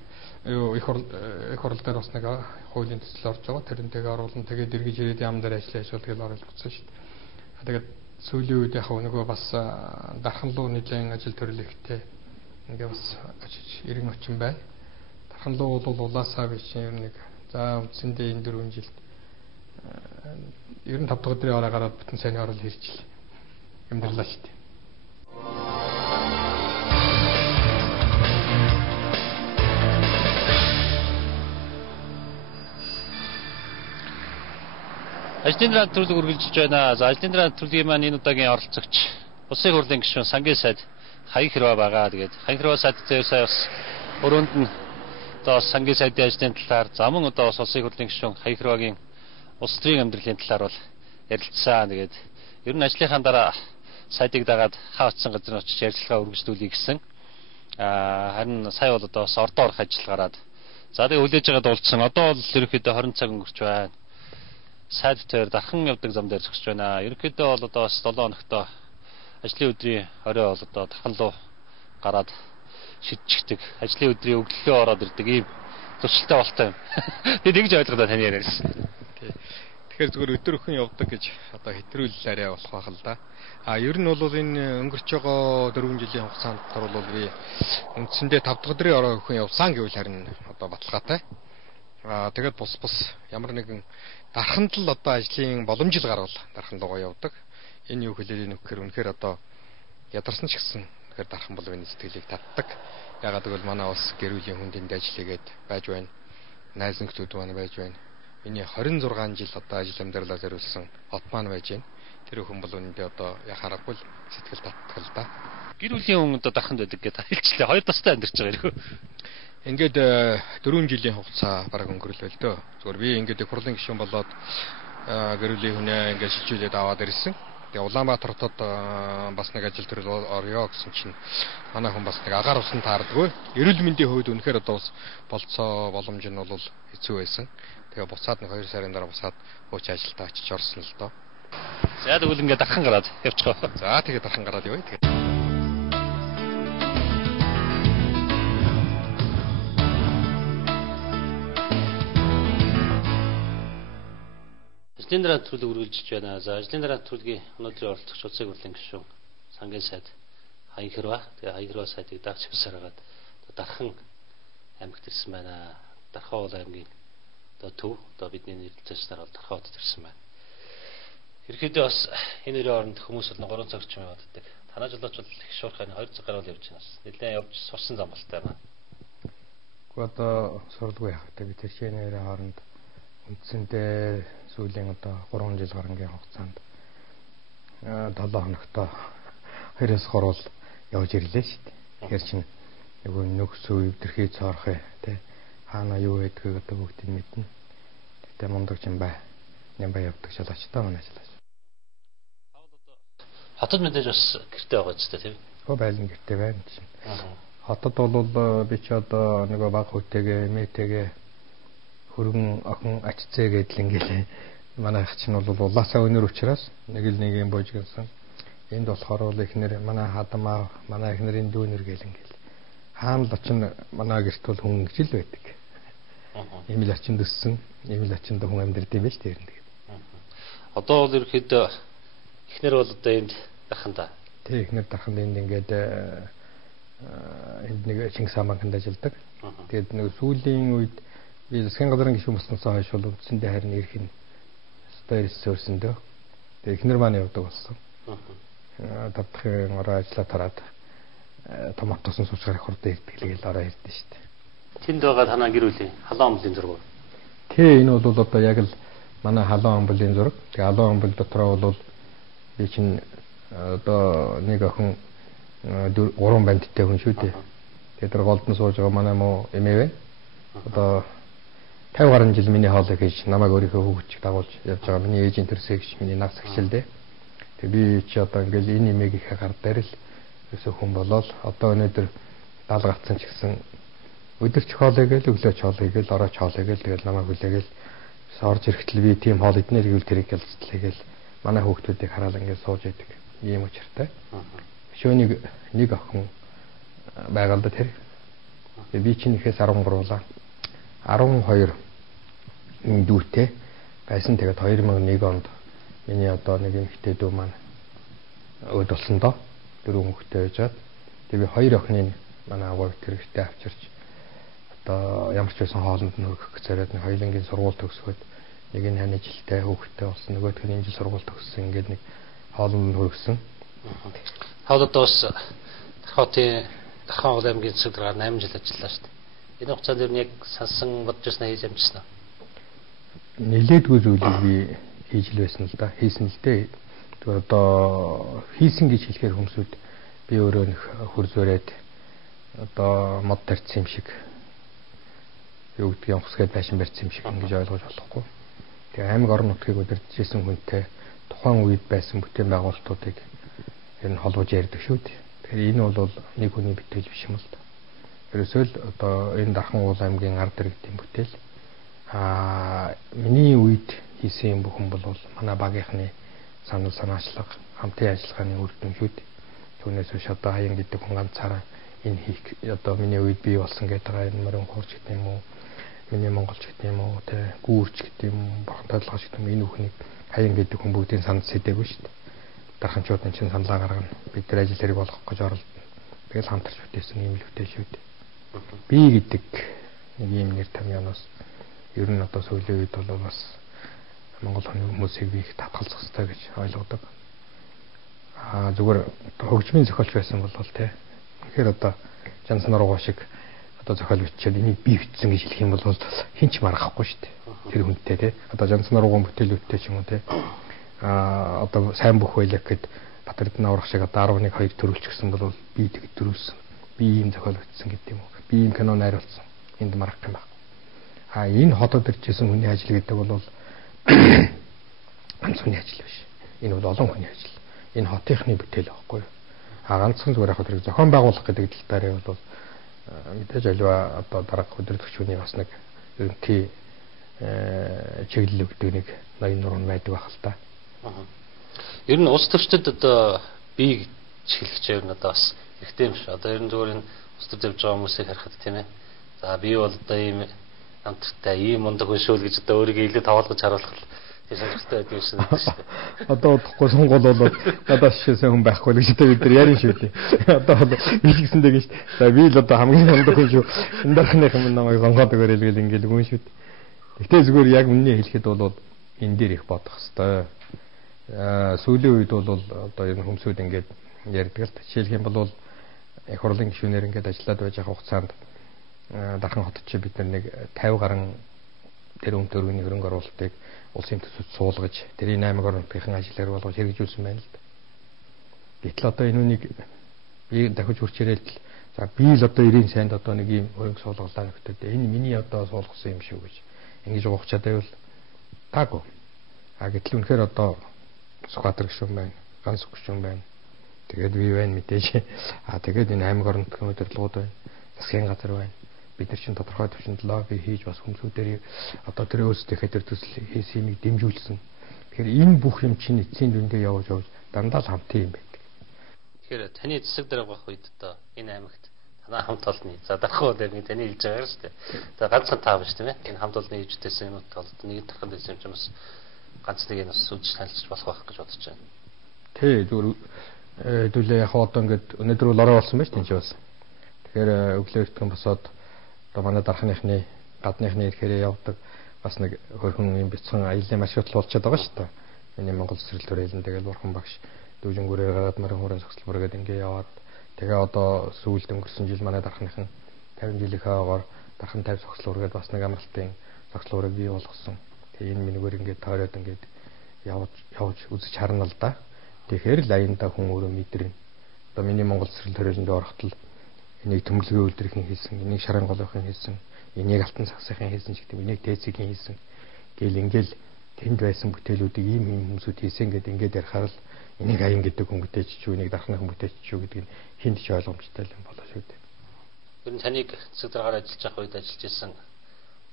юу их хурл дээр бас нэг хуулийн төсөл орж байгаа. Тэрнтэйгээ оруулан тэгээд эргэж ирээд яам дээр ажиллаж тэгэл оруулж буцсан шүү дээ. Тэгээд сүүлийн үед яг нөгөө бас дархан руу нэгэн ажил төрөл ихтэй ингээд бас очиж иргэн очин байна. Дархан руу бол улаасаа биш юм нэг за үндсэндээ энэ 4 жилд ер нь 5 дахь өдрийн орой гараад бүтэн сайн орол хэрж амьдралаа шүү дээ. Ажлын драм төрлөг үргэлжилж байна. За ажлын драм төрлөгийн маань энэ удаагийн оролцогч Улсын хурлын гишүүн сангийн сайд Хаяг Хэрвээ байгаа. Тэгээд Хаяг Хэрвээ сайд дээр сая бас өрөөнд нь одоо сангийн сайдын ажлын талаар за мөн одоо бас Улсын хурлын гишүүн Хаяг Хэрвээгийн улс төрийн амьдралын талаар бол ярилцсан. Тэгээд ер нь ажлынхаа дараа сайдыг дагаад хаа очсон газар очиж ярилцлага үргэлжлүүлэе гэсэн. Харин сая бол одоо бас ордоо орох ажил гараад за тэгээд хүлээж байгаад уулзсан. Одоо бол ерөнхийдөө 20 цаг өнгөрч байна. Сайд дээр дархан явдаг зам дээр зогсож байна. Ерөнхийдөө бол одоо 7 хоногтой ажлын өдрийн орой бол одоо дархан руу гараад шидчихдэг. Ажлын өдрийн өглөө ороод ирдэг ийм туршилттай болтой юм. Тэгээд ингэж ойлгоод таны яриа. Тэгэхээр зүгээр өдөр өхөн явдаг гэж одоо хэтрүүлэл арай болох байх л да. Ер нь бол энэ өнгөрч байгаа 4 жилийн хугацаанд бол би үндсэндээ 5 дахь өдрийн орой өхөн явсан гэвэл харин одоо баталгаатай. Тэгээд бус ямар нэгэн дарханд л одоо ажлын боломжил гарвал дархан руугаа явдаг. Энэ юу хэлээ нөхөр үнэхээр одоо ядарсан ч гэсэн тэгэхээр дархан бол миний сэтгэлийг татдаг. Ягаад гэвэл манай улс гэрүүлийн хүндэнд ажил хийгээд байж байна. Найз нөхдөд маань байж байна. Миний 26 жил одоо ажил амьдралаа зориулсан хот маань байж байна. Тэр хүн бол үнэндээ одоо яхаарахгүй сэтгэл татдаг л да. Гэр бүлийн хүн одоо дарханд байдаг гэдээ хэлчихлээ. Хоёр тастай амьдарч байгаа юм. Ингээд 4 жилийн хугацаа бараг өнгөрлөө л дөө. Зүгээр би ингээд их хурлын гишүүн болоод гэр бүлийн хүнээ ингээд шилжүүлээд аваад ирсэн. Тэгээ Улаанбаатар хотод бас нэг ажил төрөл орё гэсэн чинь манай хүн бас нэг агаар усан таардгүй. Эрүүл мэндийн хувьд үнэхээр одоо бас болцоо боломж нь бол хэцүү байсан. Тэгээ буцаад нэг 2 сарын дараа буцаад хууч ажилдаа очиж орсон л доо. За тэгвэл ингээд дархан гараад явчихаа. За тэгээ дархан гараад явъя тэгээ. Ажлын дараа төлөв үргэлжлэж байна. За ажлын дараа төлөвийн өнөөдрийн оролцогч улсын хурлын гишүүн сангийн сайд Хаян Хэрва. Тэгээ Хаян Хэрва сайдыг дагч явсаар хагаад дархан аймагт ирсэн байна. Дархан уул аймгийн одоо төв одоо бидний нэрлэлцээр бол дархан хотод ирсэн байна. Ерөнхийдөө бас энэ өрөө оронд хүмүүс бол 3 цаг ч юм явдаг. Танаа жолооч бол их шуурхай 2 цаг гаруул явж байна. Нэлээд явж сурсан зам болтой байна. Гэхдээ одоо суралгүй яах вэ? Би тэр шинээр хооронд үндсэндээ сүүлийн одоо 3 жил гарангийн хугацаанд 7 хоногтой 2-3 уул явж ирлээ шүү дээ. Тэгэхээр чинь нөгөө нөхсөө өвдөрхий цоорхой тий хаана юу байдгийг одоо бүгдийг мэднэ. Тэгтээ мундаг ч юм бай. Нямбай явдаг шалаачтай манай шалаач. Хотод мэдээж бас гэртээ байгаа ч тийм. Байлын гэртээ байна чинь. Хотод бол би ч одоо нөгөө баг хөтэйгээ, мэтэйгээ хөргөн охин ачцээ гэдэл ингээл манай ах чинь бол улаасаа өнөр учраас нэг л нэг юм бууж гэнсэн. Энд болохоор бол ихнэр манай хадамаа, манай ихнэрийн дүүнэр гэл ингээл. Хаан л очин манай гэрт бол хүн гэж л байдаг. Ийм л очин дөссөн, ийм л очинд хүн амьдрд юм байна шүү дээ. Одоо бол ерөөхдөө ихнэр бол одоо энд дархандаа. Тэг ихнэр дарханд энд ингээд энд нэг Чингис хаан банкнд ажилладаг. Тэгээд нэг сүүлийн үед би засгийн газрын гишүүн болсноос хойш бол үндсэндээ харин ирэх нь сторис өрсөндөө. Тэгээд ихнэр маань явдаг болсон. Тавдахын ороо ажиллаа тараад томат тусан суучгаар хурдан ирдгэлгээл ороо ирдэ шүү дээ. Тэнд байгаа танаа гэр бүлийн халуун амблын зураг. Тэ энэ бол одоо яг л манай халуун амблын зураг. Тэгээ халуун амбал дотроо бол би чинь одоо нэг охин 3 бандтай хүн шүү дээ. Тэгээд тэр голдон сууж байгаа манай муу эмээ байна. Одоо 50 гаруй жил миний хоолой хийж намайг өөрийнхөө хүүхчиг дагуулж явж байгаа. Миний ээжийн төрсэй гэж миний нас агшилдэ. Тэгээ би чи одоо ингээл энэ эмээг их хардаар л ерөөсөө хүн болоод одоо өнөөдөр даал гацсан ч гэсэн өдөрч хоолой гээл өглөөч хоолой гээл орооч хоолой гээл тэгэл намайг хүлээгээл орж ирэхдээ би тийм хоол иднэ гэвэл тэрийг ялцлаагээл манай хүүхдүүдийг хараад ингээд сууж идэг ийм учиртай. Шөөнийг нэг охин байгаад тэр. Би чинь ихээс 13-аа 12 дүүтэй байсан. Тэгээд 2001 онд миний одоо нэг эмэгтэй дүү маань өөд болсон доо 4 хүүхэдтэй байжгаад тэгээд би 2 охиныг манай агуу тэрэгтэй авчирч одоо ямар ч байсан хоолнд нөгөх гэж зориод нэг хоёулангийн сургууль төгсгөөд нэг нь хань жилтэй хүүхэдтэй болсон нөгөөх нь энэ жил сургууль төгссөн ингээд нэг хоолнд хөргсөн. Хоолод бас хотын Дархан уул аймгийн засаг даргаар 8 жил ажиллаа шүү дээ. Энэ хугацаанд ер нь яг сансан бодож яснаа хийж амжсан уу? Нилээдгүй зүйлийг би хийж л байсан л да. Хийсэн л дээ. Тэгээд одоо хийсэн гэж хэлэхээр хүмүүсүүд би өөрөө нэг хөр зөрөөд одоо мод тарьсан юм шиг юу гэдгийг ухсгээд байшин барьсан юм шиг ингэж ойлгож болохгүй. Тэгээ аймаг орон нутгийг удирдахжсэн хүнтэй тухайн үед байсан бүтээн байгуулалтуудыг ер нь холбож ярьдаг шүү дээ. Тэгэхээр энэ бол нэг хүний бүтээл биш юм л да. Ерөөсөө л одоо энэ Дархан уул аймгийн ард иргэдийн бүтээл. Миний үед хийсэн юм бүхэн бол манай багийнхны санал санаачлага, хамтын ажиллагааны үр дүн шүү дээ. Түүнээс биш одоо хаян гэдэг хүн ганцаараа энэ хийх одоо миний үед бий болсон гэдэг байгаа энэ мөрөн хуурч гэдэг юм уу. миний монголч гэдэг юм уу те гүүрч гэдэг юм бурхантай толгойч гэдэг юм энэ бүхнийг хаян гэдэг хүн бүгдийн санд сэдээгүй шүү дээ. Дарханчууд энэ чинь саналаа гаргана. Бид тэр ажил хэрэг болгох гэж оролдоно. Тэгэл хамтарч бүтээсэн юм л бүтээл шүү дээ. Би гэдэг нэг юм нэр томьёоноос ер нь одоо сүүлийн үед бол бас монгол хүмүүсийг би их татгалзах хэрэгтэй гэж ойлгодог. Зүгээр хөгжмийн зохиолч байсан бол те. Тэгэхээр одоо Жансан Нургуу шиг одоо зохиол бичээд энийг би бичсэн гэж хэлэх юм бол хин ч маргахгүй шүү дээ. Тэр хүнтэй те. Одоо Жансан Нургуу бүтээлүүдтэй ч юм уу те. Одоо сайн бүх байлаа гэхэд Батэрдэн аврах шиг одоо 11-2 төрүүлчихсэн бол би тэгэд төрүүлсэн. Би ийм зохиол бичсэн гэдэг юм уу. Би ийм кино найруулсан. Энд маргах юм байна. Энэ хотод иржсэн хүний ажил гэдэг бол ганц хүний ажил биш. Энэ бол олон хүний ажил. Энэ хотынхны бүтээл байхгүй юу? Ганцхан зүгээр яг хэрэг зохион байгуулах гэдэг талаар бол мэдээж аливаа одоо дараах өдөртөгчүүний бас нэг ерөнхий чиглэл өгдөг нэг ноён нуруу байдаг байх л та. Ер нь улс төрчдөд одоо би чиглэгч ер нь одоо бас ихтэй юм шиг. Одоо ер нь зүгээр энэ улс төр тавьж байгаа хүмүүсийг харахад тийм ээ. За би бол одоо ийм амттай ийм мундаг хүн шүү гэж одоо өөрийгөө илүү тавалгаж харуулах тийм сонирхолтой байдаг юм шиг байна шүү дээ. Одоо удахгүй сонгол болоод надад шишсэн хүн байхгүй л гэж бид нар ярин шүү дээ. Одоо илгэсэндээ гэж. За би л одоо хамгийн мундаг хүн шүү. Энэ дарахных юм намайг сонгоод өгөөрэй л гэл ингээл хүн шүү дээ. Гэтэ зүгээр яг үннийг хэлэхэд бол энэ дээр их бодох хэвээр. Сүүлийн үед бол одоо ер нь хүмүүсүүд ингээд ярьдаг л. Жишээлх юм бол их хурлын гишүүнээр ингээд ажиллаад байж байгаа хугацаанд Дархан хотод чи бид нар нэг 50 гаруй тэр өмтөрөний хөрөнгө оруулалтыг улсын төсөвт суулгаж тэрийн 8 орнотын ажлаар болгож хэрэгжүүлсэн байна л да. Гэтэл одоо энэ үнийг би дахиж хурц ирээд за би л одоо 90 санд одоо нэг ийм хөрөнгө суулгалаа нөхдөд энэ миний одоо суулгасан юм шүү гэж ингэж уухчаад байвал таагүй. Гэтэл үнэхээр одоо Сүхбаатар гишүүн байна, ганц гишүүн байна. Тэгээд би байна мэдээж. Тэгээд энэ 8 орнотын удирдлагууд байна. Засгийн газар байна. Бид нар чинь тодорхой төвшөнд лобби хийж бас хүмүүсүүдээр одоо тэр өөрсдийнхээ тэр төсөл хийсийг дэмжүүлсэн. Тэгэхээр энэ бүх юм чинь эцсийн дүндээ явж дандаа л хамтын юм байдаг. Тэгэхээр таны засаг дарга байх үед одоо энэ аймагт танаа хамт олонны за дарах уу гэдэг таны хэлж байгаа шүү дээ. За ганцхан таа биш тийм ээ. Энэ хамт олонны хийжтэйсэн юмуд бол нэг тарханд байсан юм чимс ганц нэг нь бас үдшил танилцж болох байх гэж бодож байна. Тий зүгээр хэдүүлээ яг одоо ингээд өнөөдөр бол орой болсон байж тийч бас. Тэгэхээр өглөө эртхэн босоод одоо манай дарханыхны гадныхны ирэхээр явдаг бас нэг хөрхөн юм бяцхан аялын маршрут болчиход байгаа шүү дээ. Миний Монгол цэцэрлэг төрөлн тэгэл бурхан багш дүүжингүүрээ гараад марын хуурын зогсол бүргээд ингээ яваад тэгээ одоо сүүлд өнгөрсөн жил манай дарханыхын 50 жилийнхээ хаагаар дархан 50 зогсол бүргээд бас нэг амралтын зогсол бүрийг бий болгосон. Тэгээ энэ минийгээр ингээд тойроод ингээд явж үзэж харна л да. Тэгэхээр л аяндаа хүн өөрөө мэдрэн. Одоо миний Монгол цэцэрлэг төрөлөнд орохтол энийг төмөлгөө үлдрэхин хийсэн, энийг шарын голынхын хийсэн, энийг алтан сагсахын хийсэн ч гэдэг энийг дээцгийн хийсэн. Гэл ингээл тэнд байсан бүтээлүүдийг ийм хүмүүсүүд хийсэн гэдэг ингээд ярихаар л энийг аян гэдэг хүн бүтээч ч үнийг дархныхан бүтээч ч гэдэг нь хинт ч ойлгомжтой юм болоо шүү дээ. Ер нь таныг засаг даргаар ажиллаж байх үед ажиллаж исэн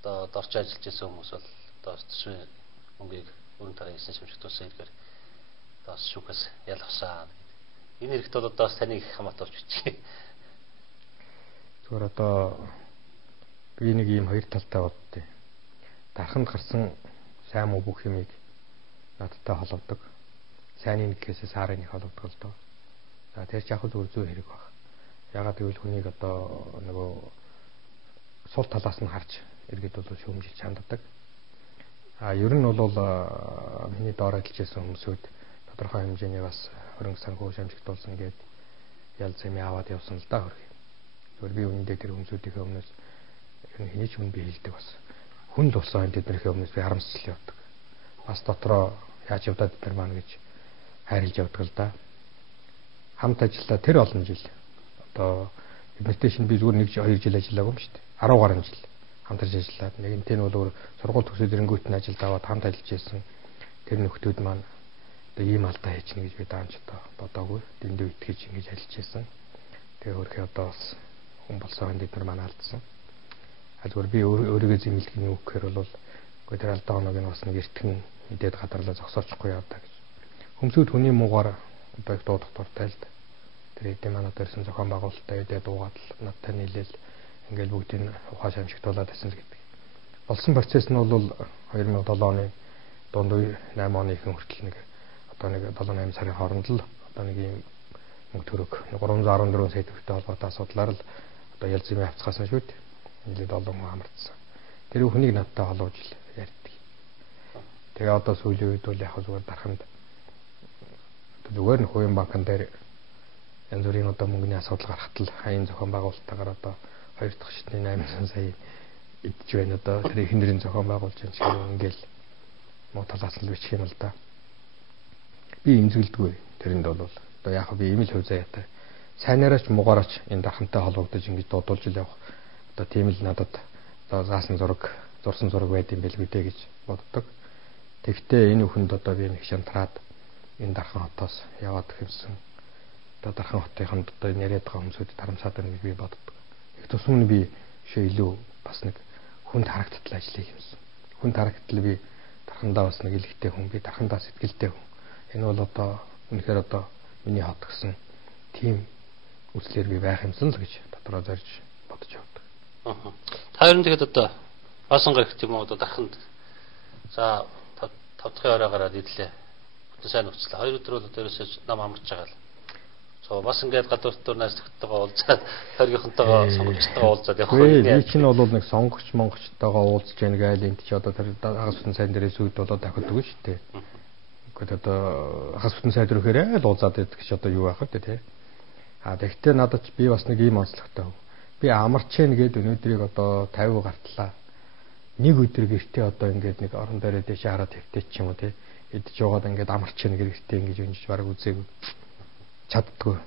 одоо дорч ажиллаж исэн хүмүүс бол одоо төсвийн мөнгийг өрн тараа хийсэн юм шиг тусаа ирэхээр одоо шүүхээс ялгасаа. Энэ хэрэгт бол одоо таныг хамаатуулж бичээ. Зүгээр одоо би нэг ийм хоёр талтай боддیں۔ Дарханд гарсан сайн муу бүх юмыг надтай холбодог. Сайныг гэхээсээ саарыг нэг холбодог л доо. За тэр ч яг л зүгээр зүй хэрэг баг. Ягаад гэвэл хүнийг одоо нөгөө сул талаас нь харж эргээд бол шүүмжилж ханддаг. Ер нь бол миний доор ажиллаж байсан хүмүүсүүд тодорхой хэмжээний бас хөрөнгө санхүү шамжигдуулсан гээд ялз юм аваад явсан л да хөргий. Зүгээр би үүндээ тэр хүмүүсүүдийнхээ өмнөөс ер нь хэний ч хүн би хэлдэг бас. Хүн л болсон тэднэрхээ өмнөөс би харамсал явдаг. Бас дотроо яаж явдаад тэр маань гэж хайрлж явдаг л да. Хамт ажиллаа тэр олон жил. Одоо имиташн би зүгээр 1-2 жил ажиллаагүй юм шүү дээ. 10 гаруй жил хамтарч ажиллаад нэгэнтээ нь бол сургууль төгсөөд ирэнгүүт нь ажилд аваад хамт ажиллаж байсан. Тэр нөхдүүд маань одоо ийм алдаа хийчихнэ гэж би даанч одоо бодоогүй. Дэндүү итгэж ингэж ажиллаж байсан. Тэгээ өөрхий одоо бас хүн болсон бид нар маань алдсан. Зүгээр би өөрийгөө зэмлэх нь юу гэхээр бол үгүй тэр алдаа оноог нь бас нэг эртгэн мэдээд гадарлаа зогсоочихгүй явдаа гэж. Хүмүүсүүд хүний муугаар одоо их дуудах дуртай л да. Тэр эдийн манай дээрсэн зохион байгуулалтаа эдээ дуугаад надтай нийлээл ингээл бүгдийг ухааш амжигдуулаад байсан л гэдэг. Болсон процесс нь бол 2007 оны дунд үе 8 оны ихэнх хүртэл нэг одоо нэг 7-8 сарын хооронд л одоо нэг юм мөнгө төрөг 314 сая төгрөгтэй холбоотой асуудлаар л одоо ялзмын авцгаасан шүү дээ. Нэлээд олон хүн амардсан. Тэр хүнийг надтай холбож л ярьдаг. Тэгээ одоо сүүлийн үед бол яг зүгээр дарханд зүгээр нь хувийн банкн дээр янз бүрийн одоо мөнгөний асуудал гарахад л хаян зохион байгуулалттайгаар одоо 2 дахь шатны 800 сая идэж байна одоо тэр ихнэрийн зохион байгуулж байгаа шиг ингээл муу талаас нь бичих юм л да. Би эмзэгэлдэггүй. Тэрэнд бол одоо яг би ийм л хөв заяатай. Сайнараач муугаараач энэ дархантай холбогдож ингэж дуудуулж л явах. Одоо тийм л надад одоо заасан зураг байд юм бэл мэдээ гэж боддог. Тэгвэл энэ бүхэнд одоо би нэг шантраад энэ дархан хотоос яваад хэмсэн. Одоо дархан хотын одоо яриад байгаа хүмүүсүүд тарамсаад байна гэж би боддог. Их тусмын би шээ илүү бас нэг хүнд харагдтал ажиллая хэмсэн. Хүнд харагдтал би дархандаа бас нэг илэгтэй хүн, би дархандаа сэтгэлтэй хүн. Энэ бол одоо үнэхээр одоо миний хот гэсэн тийм үслэр би байх юмсан л гэж дотроо зорж бодож явдаг. Та ер нь тэгэхэд одоо баасан гарах тийм үү одоо дарханд за 5 дахь орой гараад идлээ. Бүтэн сайн нөхцөл. 2 өдөр бол дээрээс нам амарч байгаа л. Бас ингээд гадуур дотор найзлахтайгаа уулзаад хоригийнхонтойгоо сонгогчтойгоо уулзаад явах юм. Би чинь бол нэг сонгогч монгочтойгоо уулзж яаг гайл энэ ч одоо тэр хагас бүтэн сайн дээрээс үүд болоод дахиад өгнө шүү дээ. Гэхдээ одоо хагас бүтэн сайн дээр өгөөрэй л уулзаад идэх гэж одоо юу байх вэ те. Тэгэхдээ надад би бас нэг ийм онцлогтой. Би амарч гэн гээд өнөөдрийг одоо 50 гартлаа. Нэг өдөр гэртээ одоо ингээд нэг орон дээрээ дэше хараад хэвтээ ч юм уу те. Идж яваад ингээд амарч гэн гэртээ ингэж өнж бараг үзээгүй чаддгүй.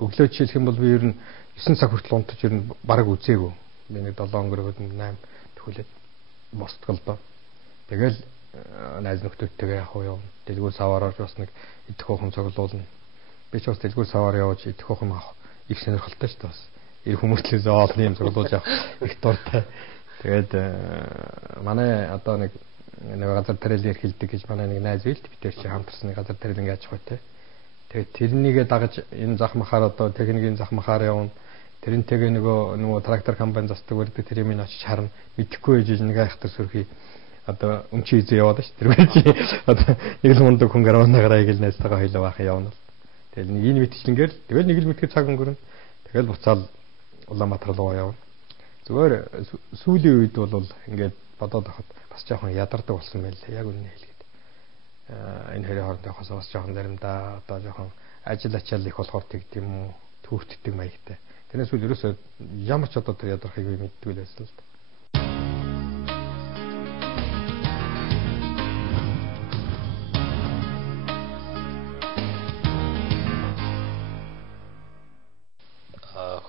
Өглөө жишээлх юм бол би ер нь 9 цаг хүртэл унтаж ер нь бараг үзээгүй. Би нэг 7 өнгөрөөд 8 төхүүлээд босдгол доо. Тэгэл найз нөхдөдтэйгээ яг явна. Дэлгүүр саваараар бас нэг идэх хуучин цуглуулна. Би ч бас дэлгүүр саваар явж идэх хуучин авах их сонирхолтой шүү дээ бас. Ир хүмүүслээс оолны юм цуглуулж авах их дуртай. Тэгээд манай одоо нэг газар тариалан хэлдэг гэж манай нэг найз билд бид тэр чи хамтарсны газар тариалан яаж хөө те. Тэгээд тэрнийгээ дагаж энэ захмахаар одоо техникийн захмахаар явна. Тэрнтэйгээ нөгөө трактор компани застдаг үрдэг тэр юм очиж харна. Мэдхгүй ээж нэг айхтар сүрхий одоо өмчи изээ яваад ш. Тэр байж одоо нэг л мундаг хүн гараанаагаараа ийг л найзтайгаа хоёлоо бахан явна. Тэгэл нэг энэ мэтчлэнгээр тэгэл нэг л мэтгэж цаг өнгөрнө. Тэгэл буцаал Улаанбаатар руу явна. Зүгээр сүүлийн үед бол ингээд бодоод авахад бас жоохон ядардаг болсон байл. Яг үнэ хэлгээд. Энэ хоёрын хоорондоо бас жоохон заримдаа одоо жоохон ажил ачаал их болохоор тэгдэм үү түүхтдэг маягтай. Тэрнээс үл ерөөсөө ямар ч одоо тэр ядархыг би мэддэг л байсан л да.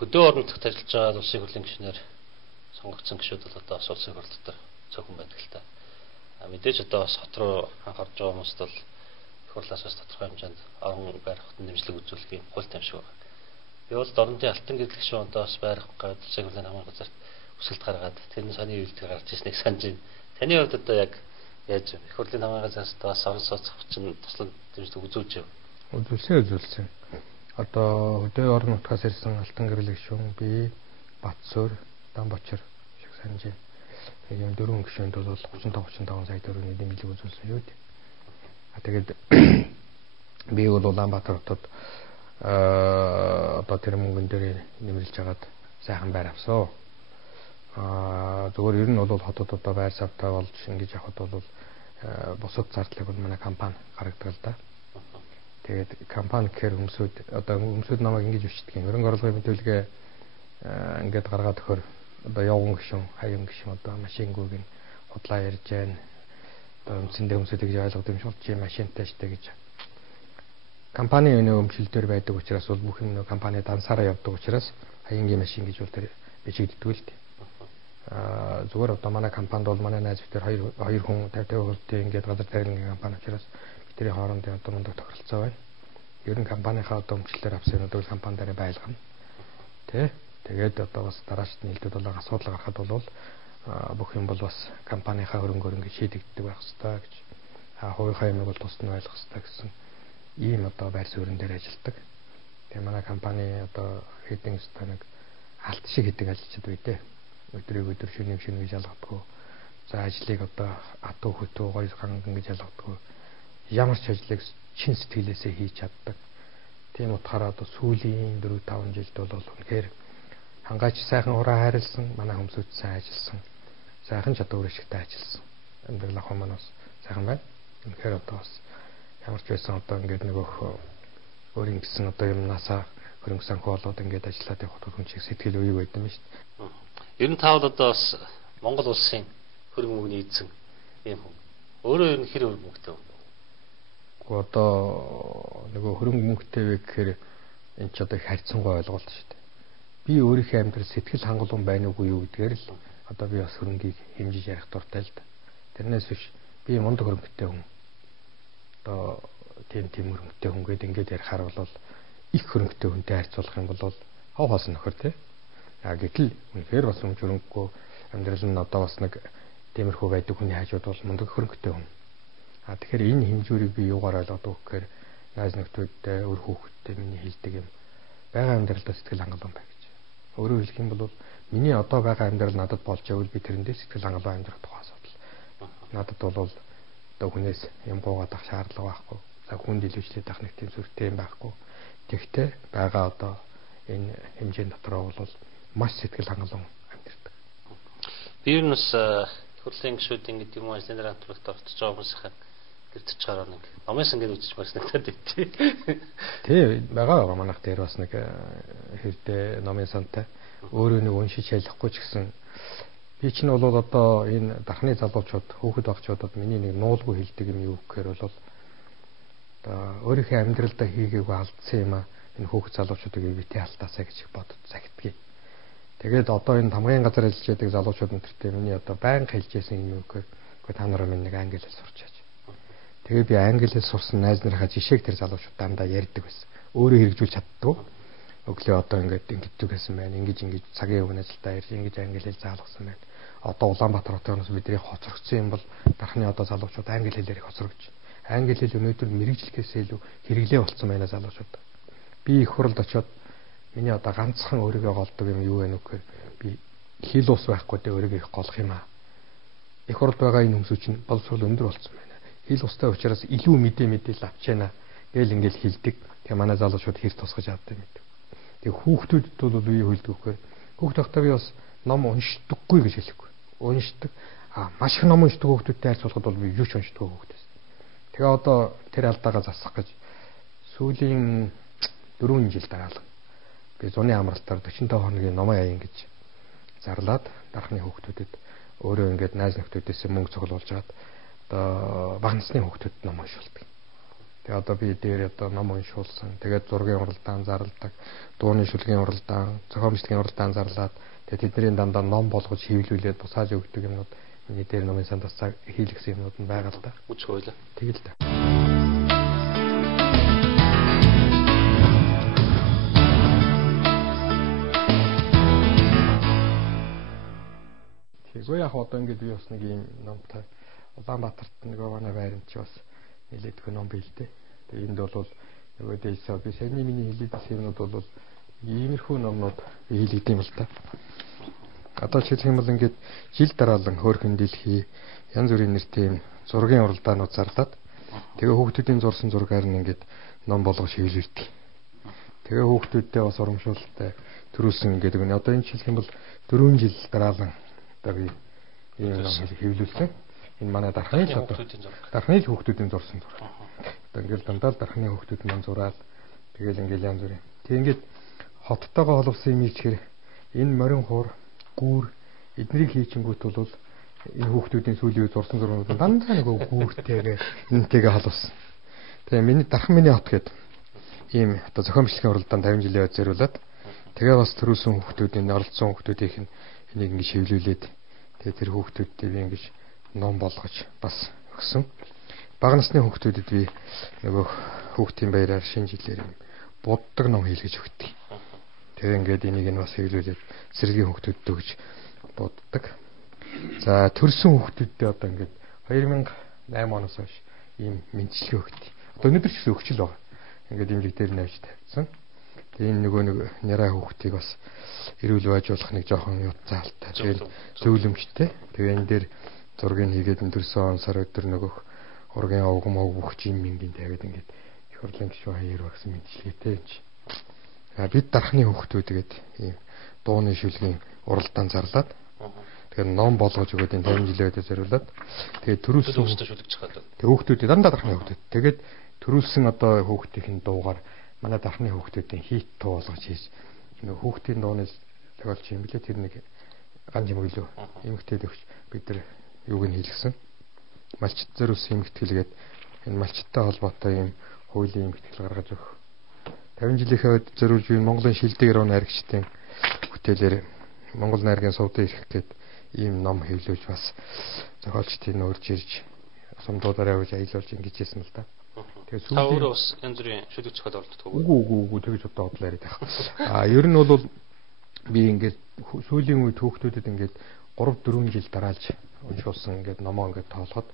Хөдөө орон нутагт ажиллаж байгаа улсын хурлын гишүүнээр сонгогдсон гишүүд бол одоо улсын хурл дотор цөөхөн байдаг л та. Мэдээж одоо бас хот руу анхаарч байгаа хүмүүст бол их хурлаас бас тодорхой хэмжээнд орон байр хотын дэмжлэг үзүүлэх юм хуультай юм шиг байна. Би бол Дорнодын алтан гэрлэх шоу одоо бас байрах гээд улсын хурлын хамгаалалт газарт өсөлт гаргаад тэрний сони үйлдэл гарч ирснийг санаж байна. Таны хувьд одоо яг яаж их хурлын хамгаалалт газараас бас орон сууцх чинь туслан дэмжлэг үзүүлж байна. Үзүүлсэн. Одоо хөдөө орон нутгаас ирсэн алтан гэрлэх шүүн би Батсуур, Дамбочор шиг санаж байна. Нэг юм 4 гишүүнд бол 35 сая төгрөгийн дэмжлэг үзүүлсэн шүү дээ. Тэгээд би бол Улаанбаатар хотод одоо тэр мөнгөн дээр нэмэлж хагаад сайхан байр авсан. Зөвхөн ер нь бол хотод одоо байр савтай болж ингэж явахад бол бусад зардлыг бол манай компани гаргадаг л да. Тэгээд компани гэхэр хүмүүсүүд намайг ингэж өчтдөг. Хөрөнгө оруулалтын мэдүүлгээ ингээд гаргаад өгөхөр одоо явган гишүүн, хаян гишүүн одоо машингүйг нь худлаа ярьж байна. Одоо үндсэндээ хүмүүсүүд гэж ойлгоод юм шиг чи машинтай штэ гэж. Компани өмчлөлтөөр байдаг учраас бол бүх юм компани дансаараа явдаг учраас хаянгийн машин гэж бол тэр бичигддэг л дээ. Зүгээр одоо манай компанид бол манай найз битэр хоёр хүн 50 хүртэл ингээд газар тариалан компани учраас бидний хоорондын одоо мундаг тохиролцоо байна. Ер нь компанийнхаа одоо өмчлөлөөр авсан юмуд компани дээр байлгана. Тэгээд одоо бас дараачд нийлдэд бол асуудал гарахад бол бүх юм бол бас компанийнхаа хөрөнгөөр ингэ шийдэгддэг байх хэрэгтэй гэж. Хувийнхаа юмыг бол тусад нь ойлгох хэрэгтэй гэсэн ийм одоо байр суурин дээр ажилладаг. Тэгээ манай компани одоо хэдэн өстө нэг алт шиг хэдэг ажиллаж байдаг. Өдрийг өдөр шөнийн гэж ялгадаггүй. За ажлыг одоо атуу хөтөө гоё ганган гэж ялгадаг. Ямар ч ажлыг чин сэтгэлээсээ хийж чаддаг. Тийм утгаараа одоо сүүлийн 4-5 жилд бол үнэхээр хангаач сайхан ураа хайрлсан, манай хүмүүсд сайн ажилласан. Сайхан чадвар ашигтай ажилласан. Амьдрал ах маань бас сайхан байна. Үнэхээр одоо бас ямар ч байсан одоо ингээд нөгөөх өөрийн гэсэн одоо юмнасаа хөрөнгө санхүү болоод ингээд ажиллаад явах хүн чиг сэтгэл үе байд юм шүү дээ. Ер нь таавал одоо бас Монгол улсын хөрөнгө мөнгөний эзэн юм хүн. Өөрөө ер нь хэр хөрөнгө мөнгөтэй юм бэ? Гэхдээ одоо нөгөө хөрөнгө мөнгөтэй вэ гэхээр энэ ч одоо их харьцангуй ойлголт шүү дээ. Би өөрийнхөө амьдрал сэтгэл хангалуун байна уугүй юу гэдгээр л одоо би бас хөрөнгийг хэмжиж ярих дуртай л да. Тэрнээс биш би мундаг хөрөнгөтэй хүн. Одоо тийм хөрөнгөтэй хүн гээд ингээд ярихаар бол их хөрөнгөтэй хүнтэй харьцуулах юм бол хав хаасан нөхөр тий. Гэтэл үнэхээр бас өмч хөрөнгөгүй амьдрал нь одоо бас нэг тиймэрхүү байдаг хүний хажууд бол мундаг хөрөнгөтэй хүн. Тэгэхээр энэ хэмжүүрийг би юугаар ойлгоод өгөх гэхээр найз нөхдөдтэй өр хүүхэдтэй миний хэлдэг юм. Бага амьдралдаа сэтгэл хангалуун бай гэж. Өөрөөр хэлэх юм бол миний одоо байгаа амьдрал надад болж байвал би тэрэндээ сэтгэл хангалуун амьдрах тухай асуудал. Надад бол одоо хүнээс юм гоогаад ах шаардлага байхгүй. За хүнд илүүчлээд ах нэг тийм зүрхтэй юм байхгүй. Тэгвэл байгаа одоо энэ хэмжээний дотроо бол маш сэтгэл хангалуун амьдэрдэг. Би юу нэс төрлийн гишүүдийн гэдэг юм уу ажлын хамтлагт орцож байгаа хүмүүсийн гэртэж чараа нэг номоос ингээд үзэж бас надад битээ. Тий байгаа манайх дээр бас нэг хэрдээ номын сантай өөрөө нэг уншиж ялахгүй ч гэсэн би чинь бол одоо энэ дархны залуучууд хүүхэд багчуудад миний нэг нуулгүй хэлдэг юм юу гэхээр бол одоо өөрийнхөө амьдралдаа хийгээгүй алдсан юм а энэ хүүхэд залуучуудыг битээ алдаасаа гэж бодод загтгий. Тэгээд одоо энэ тамгын газар ажиллаж байдаг залуучууд өнтертэй миний одоо байнга хэлжсэн юм юу гэхээр та нараа минь нэг англи хэл сурчаач. Тэгээд би англи хэл сурсан найз нарынхаа жишээг тэр залуучууд дандаа ярьдаг байсан. Өөрөө хэрэгжүүлж чаддгүй. Өглөө одоо ингээд ингэдэг байсан байна. Ингэж цагийн өвн ажилдаа ирж ингэж англи хэл заалгасан байна. Одоо Улаанбаатар хотоос бидний хоцрогдсон юм бол дархны одоо залуучууд англи хэлээр их хоцрогдож. Англи хэл өнөөдөр мэрэгжлэхээс илүү хэрэглээ болцсон байна залуучууд. Би их хурлд очиод миний одоо ганцхан өөрийгөө голдог юм юу вэ нөхөр би хэл ус байхгүй дэ өөрийгөө их голох юм аа. Их хурлд байгаа энэ хүмүүс чинь боловсрол өндөр болцсон байна. Хэл устай учраас илүү мэдээлэл авч яана гээл ингээл хэлдэг. Тэгээ манай залуучууд хэр тусгаж авдаг юм гэдэг. Тэгээ хүүхдүүдэд бол би юу хэлдэг вэхээр хүүхд тахтаа би бас ном уншдаггүй гэж хэлэхгүй. Уншдаг. Маш их ном уншдаг хүүхдүүдтэй харьцуулахад бол би юу ч уншдаггүй хүүхдээс. Тэгээ одоо тэр алдаагаа засах гэж сүүлийн 4 жил дараалал би зуны амралтаар 45 хоногийн номоо аян гэж зарлаад дархны хүүхдүүдэд өөрөө ингээд найз нөхдүүдээс мөнгө цуглуулж аваад одоо бага насны хүүхдүүдэд ном уншуулдаг. Тэгээ одоо би дээр одоо ном уншуулсан. Тэгээд зургийн уралдаан зарладаг, дууны шүлгийн уралдаан, зохион бичлэгийн уралдаан зарлаад тэгээд тэдний дандаа ном болгож хэвлүүлээд бусааж өгдөг юмнууд миний дээр номын санд бас хийлгсэн юмнууд нь байгаа л да. Үгүй хойлоо. Тэгэл да. Тэгвэл яг одоо ингээд би бас нэг юм номтой Улаанбаатарт нөгөө манай байрамч бас нэлээдгүй ном биэлдэ. Тэгээ энд бол нөгөө дэйсаа би саяны миний хэлээдсэн юмнууд бол иймэрхүү номнууд хийлэгдэм л та. Одоо жишээлх юм бол ингээд жил дараалан хөөрхөн дэлхий янз бүрийн нэртэй зургийн уралдаанууд зарлаад тэгээ хүүхдүүдийн зурсан зургаар нь ингээд ном болгож хэвлүүлдэг. Тэгээ хүүхдүүдтэй бас урамшуулалтай төрүүлсэн гэдэг нь одоо энэ жишээлх юм бол 4 жил дараалан одоо би ийм ном хэвлүүлсэн. Энэ манай дархны хүүхдүүдийн зурсан зураг. Одоо ингээл дандаа дархны хүүхдүүд маань зураад тэгэл ингээл янз бүрийн. Тэг ингээд хоттойгоо холбосон юм ичгэр энэ морин хуур гүүр эднийг хийчингүүт бол энэ хүүхдүүдийн сүүлийн үе зурсан зургууд дандаа нэг гүүртэйгээ энэтэйгээ холбосон. Тэгээ миний дархан миний хот гээд ийм одоо зохион бичлэгийн уралдаанд 50 жилийн өд зориулаад тэгээ бас төрүүлсэн хүүхдүүдийн оролцсон хүүхдүүдийнх нь энийг ингэж хэвлүүлээд тэгээ тэр хүүхдүүдтэй би ингэж ном болгож бас өгсөн. Бага насны хүүхдүүдэд би нөгөө хүүхдийн баяраар шинэ жилээр буддаг ном хийлгэж өгдөг. Тэгээ ингээд энийг нь бас хэвлүүлээд сэргийн хүүхдүүдэд өгж буддаг. За төрсэн хүүхдүүдтэй одоо ингээд 2008 оноос хойш ийм мэдчилгээ өгдөг. Одоо өнөөдөр ч гэсэн өгч л байгаа. Ингээд имлэг дээр навж тавьсан. Тэгээ энэ нөгөө нэг няраа хүүхдийг бас эрүүл байж болох нэг жоохон юуцаалтай. Тэгээ зөвлөмжтэй. Тэгээ энэ дээр зургийг хийгээд өндөрсөн сар өдөр нөгөх ургийн овгом бүх жим мингийн тавиад ингээд их хурлын гишүүн хаяр багсан мэдчилгээтэй юм чи. Бид дархны хүүхдүүд тэгээд ийм дууны шүлгийн уралдаан зарлаад тэгээд ном болгож өгөөд энэ 50 жилийн зориулаад тэгээд төрүүлсэн шүлгэж хаад. Тэгээд хүүхдүүд дандаа дархны хүүхдүүд. Тэгээд төрүүлсэн одоо хүүхдийн дуугаар манай дархны хүүхдүүдийн хийт туу болгож хийж нэг хүүхдийн дууны тохиолч юм билээ тэр нэг ганц юм гэлөө эмгтээд өгч бид нар юуг нь хийлгсэн. Малчит зориулсан эмгтгэлгээд энэ малчиттай холбоотой юм хуулийн эмгтгэл гаргаж өгөх. 50 жилийнхээ үед зориулж буй Монголын шилдэг яруу найрагчдын бүтээлээр Монгол найргийн сувдын ирэх гээд ийм ном хэвлүүлж бас зохиолчдын урьж ирж сумдуудаараа үж аялуулж ингэж хийсэн л да. Тэгээд та өөрөө бас янз бүрийн шүлэг зохиол оролддог уу? Үгүй тэгж одоо бодлоо яриад байх. Ер нь бол би ингээд сүүлийн үед хүүхдүүдэд ингээд 3-4 жил дараалж уншуулсан ингээд номоо ингээд тоолоход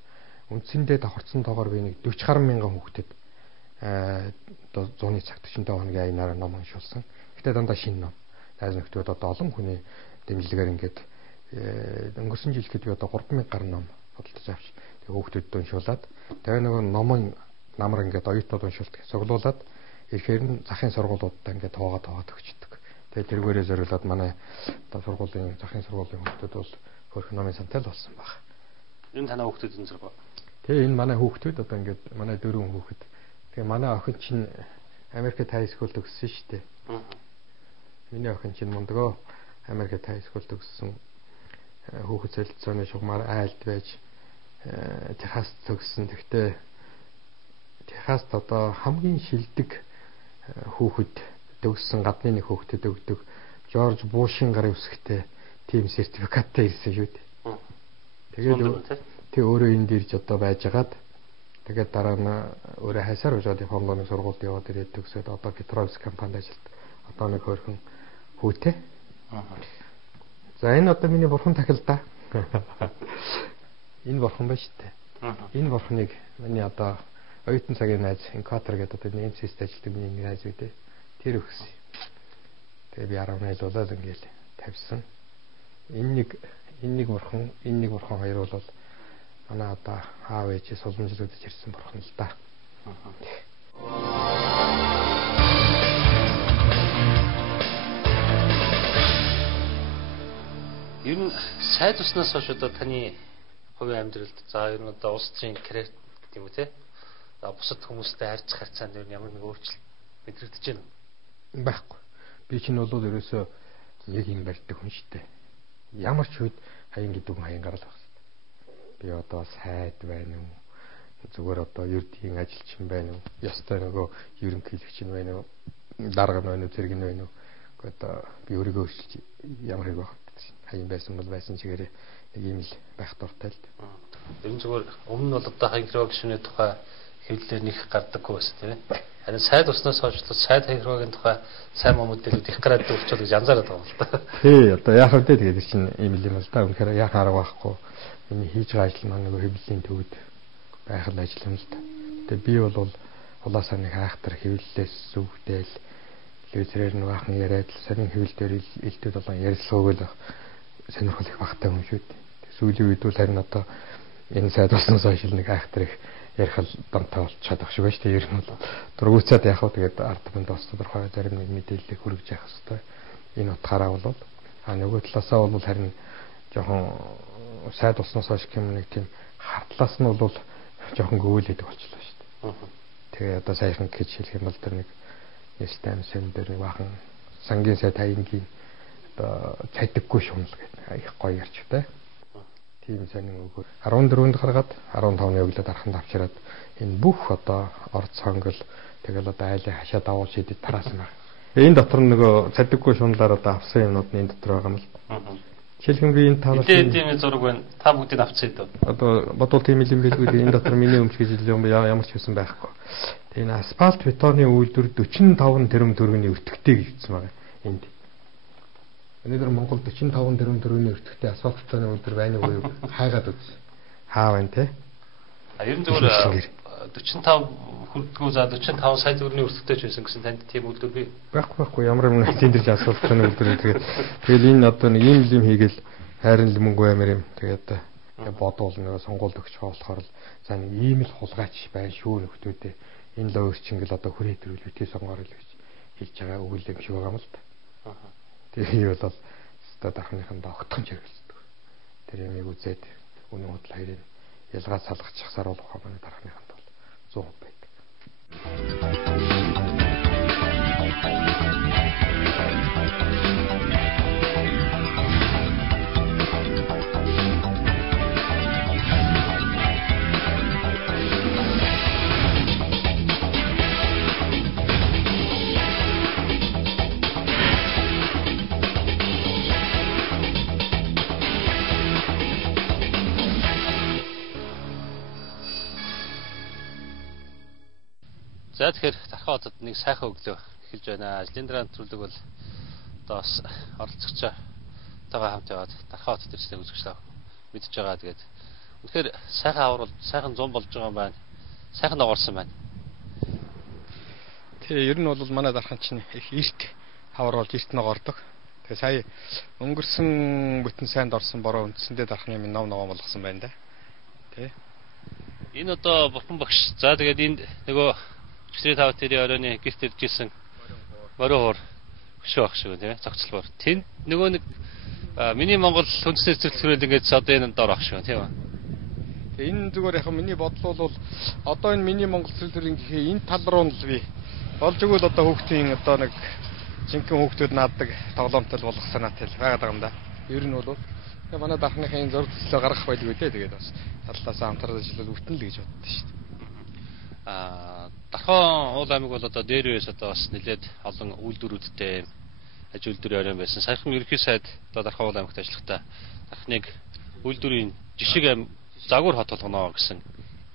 үндсэндээ давхарцсан тоогоор би нэг 40 гаруй мянган хүүхдэд одоо 100-ны цаг 45 хоногийн аянаар ном уншуулсан. Гэтэ дандаа шинэ ном. Найз нөхдүүд одоо олон хүний дэмжлэгээр ингээд өнгөрсөн жил гээд би одоо 3000 гаруй ном бодлож авч тэг хүүхдүүдэд уншуулад тэгээ нөгөө номын намар ингээд оюутнууд уншуулдаг. Цуглуулад ихээр нь захын сургуулиудаа ингээд тоогаад өгчдөг. Тэгээ тэргээрээ зориулаад манай одоо сургуулийн захын сургуулийн хүүхдүүд бол хөрх номын сантай л болсон баг. Энэ танай хүүхдүүд энэ зэрэг. Тэгээ энэ манай хүүхдүүд одоо ингээд манай 4 хүүхэд. Тэгээ манай охин чинь Америкт хай скул төгссөн шүү дээ. Миний охин чинь мундагөө Америкт хай скул төгссөн. Хүүхэд солилцооны шугамар айлд байж Техаст төгссөн. Тэгтээ Техаст одоо хамгийн шилдэг хүүхэд төгссөн гадны нэг хүүхдэд өгдөг Жорж Бушийн гарын үсгтэй тим сертификаттай ирсэн шүү дээ. Тэгээд тэг өөрөө энд ирж одоо байжгаад тэгээд дараа нь өөрөө хайсаар уужаад Лондоны сургуульд яваад ирээд төгсөөд одоо Петровс компанид ажилт. Одоо нэг хөрхөн хүүтэй. За энэ одоо миний бурхан тахил да. Энэ бурхан ба штэ. Энэ бурханыг миний одоо оюутан цагийн найз Инкватор гэдэг одоо нэмсэст ажилтдаг миний найз үдээ. Тэр өгсөн. Тэгээ би 10 найлуулаад ингээл тавьсан. Энэ нэг бурхан хоёр бол манай одоо аав ээжээс уламжлуулж ирсэн бурхан л да. Ер нь сайд уснаас хойш одоо таны хувийн амьдралд за ер нь одоо улс төрийн карьер гэдэг юм уу те. За бусад хүмүүстэй харьцах харьцаанд ер нь ямар нэг өөрчлөлт мэдрэгдэж байна уу? Байхгүй. Би чинь бол ерөөсөө нэг юм барьдаг хүн шүү дээ. Ямар ч үед хаян гэдэг хүн хаян гарал байх. Би одоо сайд байна уу? Зүгээр одоо ердийн ажилчин байна уу? Ястай нөгөө ерөнхийлөгч нь байна уу? Дарга нь байна уу? Зэрэг нь байна уу? Одоо би өөрийгөө өөрчилж ямар хэрэг байх вэ? Хаян байсан бол байсан чигээрээ нэг юм л байх дуртай л. Ер нь зүгээр өмнө нь бол одоо хаян хэрэг гişүний тухай хэвлэлээр нэг гардаггүй байсан тийм ээ. Харин сайд уснаас хойш сайд хаягийн тухай сайн модэлүүд их гараад дөрчөл гэж анзаараад байгаа юм л да. Тий, одоо яах вэ тэгээд чинь ийм юм л да. Үнэхээр яах арга байхгүй. Миний хийж байгаа ажил маань нөгөө хэвлэлийн төвд байх л ажил юм л да. Тэгээд би бол улаасаа нэг хайхтар хэвлэлээс зүгдэл лүзрээр нэг ахны яриад сарын хэвлэлээр элдүүд болон ярилцлагыг сонирхол их багтаа юм шүү дээ. Сүүлийн үед бол харин одоо энэ сайд уснаас хойш нэг хайхтар их ярих л донтой болчиход байх шиг байна шүү дээ. Ер нь бол дургуйцаад яах вэ тэгээд ард түмэнд бас тодорхой зарим нэг мэдээлэл хүргэж явах хэрэгтэй. Энэ утгаараа бол нөгөө талаасаа бол харин жоохон сайд уснаас хойш юм нэг тийм хартлаас нь бол жоохон гөөлөдөг болчихлоо шүү дээ. Тэгээ одоо саяхан гэж хэлэх юм бол тэр нэг нэстам сэн дээр бахан сангийн сайд хаянгийн одоо цайдаггүй шунал гэдэг их гоё ярьж байна. Тийм сонин өгөө 14-нд гаргаад 15-ны өглөөд арханд авчираад энэ бүх одоо орц сонгол тэгэл одоо айлын хашаа давуул шидэд тараасан байна. Энэ дотор нөгөө цадиггүй шуналаар одоо авсан юмнууд нь энэ дотор байгаа юм л. Жишээлбэл би энэ таваас тийм зураг байна. Та бүгдийг авцсан дээ. Одоо бодвол тийм юм билгүй энэ дотор миний өмч гэж юм ямар ч хэсэн байхгүй. Тэгээ энэ асфальт бетоны үйлдвэр 45 тэрбум төгрөгийн өртөгтэй гэж хэлсэн байгаа энд. Өнөөдөр Монгол 45 тэрбум төгрөгийн өртөгтэй асфальт бетоны үйлдвэр байна уу хайгаад үз. Хаа байна те? Ер нь зөвхөн 45 хүрдгүү за 45 сая төгрөгийн өртөгтэй ч байсан гэсэн танд тийм үйлдвэр бий. Байхгүй ямар юм тендэрж асфальт бетоны үйлдвэр тэгээд энэ одоо нэг ийм юм хийгээл хайрын мөнгө аймаар юм тэгээд Тэгээ бодвол нөгөө сонгуульд өгч байгаа болохоор л за нэг ийм л хулгайч байна шүү нөхдөөдөө энэ л өөрчингөл одоо хүрээ төрүүл битээ сонгоор л гэж хэлж байгаа өгөл юм шиг байгаа юм л та. Тэгээ бол одоо дархныханд огтхон чиргэлцдэг. Тэр ямиг үзээд үнэн худал хоёрын ялгаа салгачих саруулах хамааны дархныханд бол 100% байдаг. За тэгэхээр Дархан хотод нэг сайхан өглөө эхэлж байна. Ажлын дараа нэвтрүүлэг бол одоо бас оролцогч тагаа хамт яваад Дархан хотод ирснийг үзэгчлээ мэдж байгаа. Тэгээд үнэхээр сайхан аврал, сайхан зам болж байгаа юм байна. Сайхан ногоорсон байна. Тэгээ ер нь бол манай Дархан чинь их эрт хавар болж эрт ногоордог. Тэгээ сая өнгөрсөн бүтэн сайнд орсон бороо үндсэндээ Дарханы минь ном ногоон болгосон байна да. Тэ. Энэ одоо бурхан багш. За тэгээд энд нөгөө Өчигдөр тав тэрийн оройны гэрт иржсэн морин хуур хөшөө ах шиг тийм зохицлбор. Тэнд нөгөө нэг миний Монгол хүнсний цэцэрлэгрэл ингээд одоо энэ дор ах шиг тийм ба. Тэгээ энэ зүгээр яг миний бодлол бол одоо энэ миний Монгол цэцэрлэгрийн гэхээ энэ тал руу л би болж өгвөл одоо хүүхдийн одоо нэг жинхэнэ хүүхдүүд нааддаг тоглоомтой болгох санаатай байгаад байгаа юм да. Ер нь бол тэгээ манай Дархныхын зураг төслөө гаргах байлгүй дээ. Тэгээд бас таллаасаа хамтраад ажиллал өвтөн л гэж боддоо шүү дээ. Дархан уул аймаг бол одоо дээр үеэс одоо бас нэлээд олон үйлдвэрүүдтэй аж үйлдвэрийн оройн байсан. Саяхан ерөнхий сайд одоо Дархан уул аймагт ажиллахдаа Дархныг үйлдвэрийн жишг загвар хот болгоно гэсэн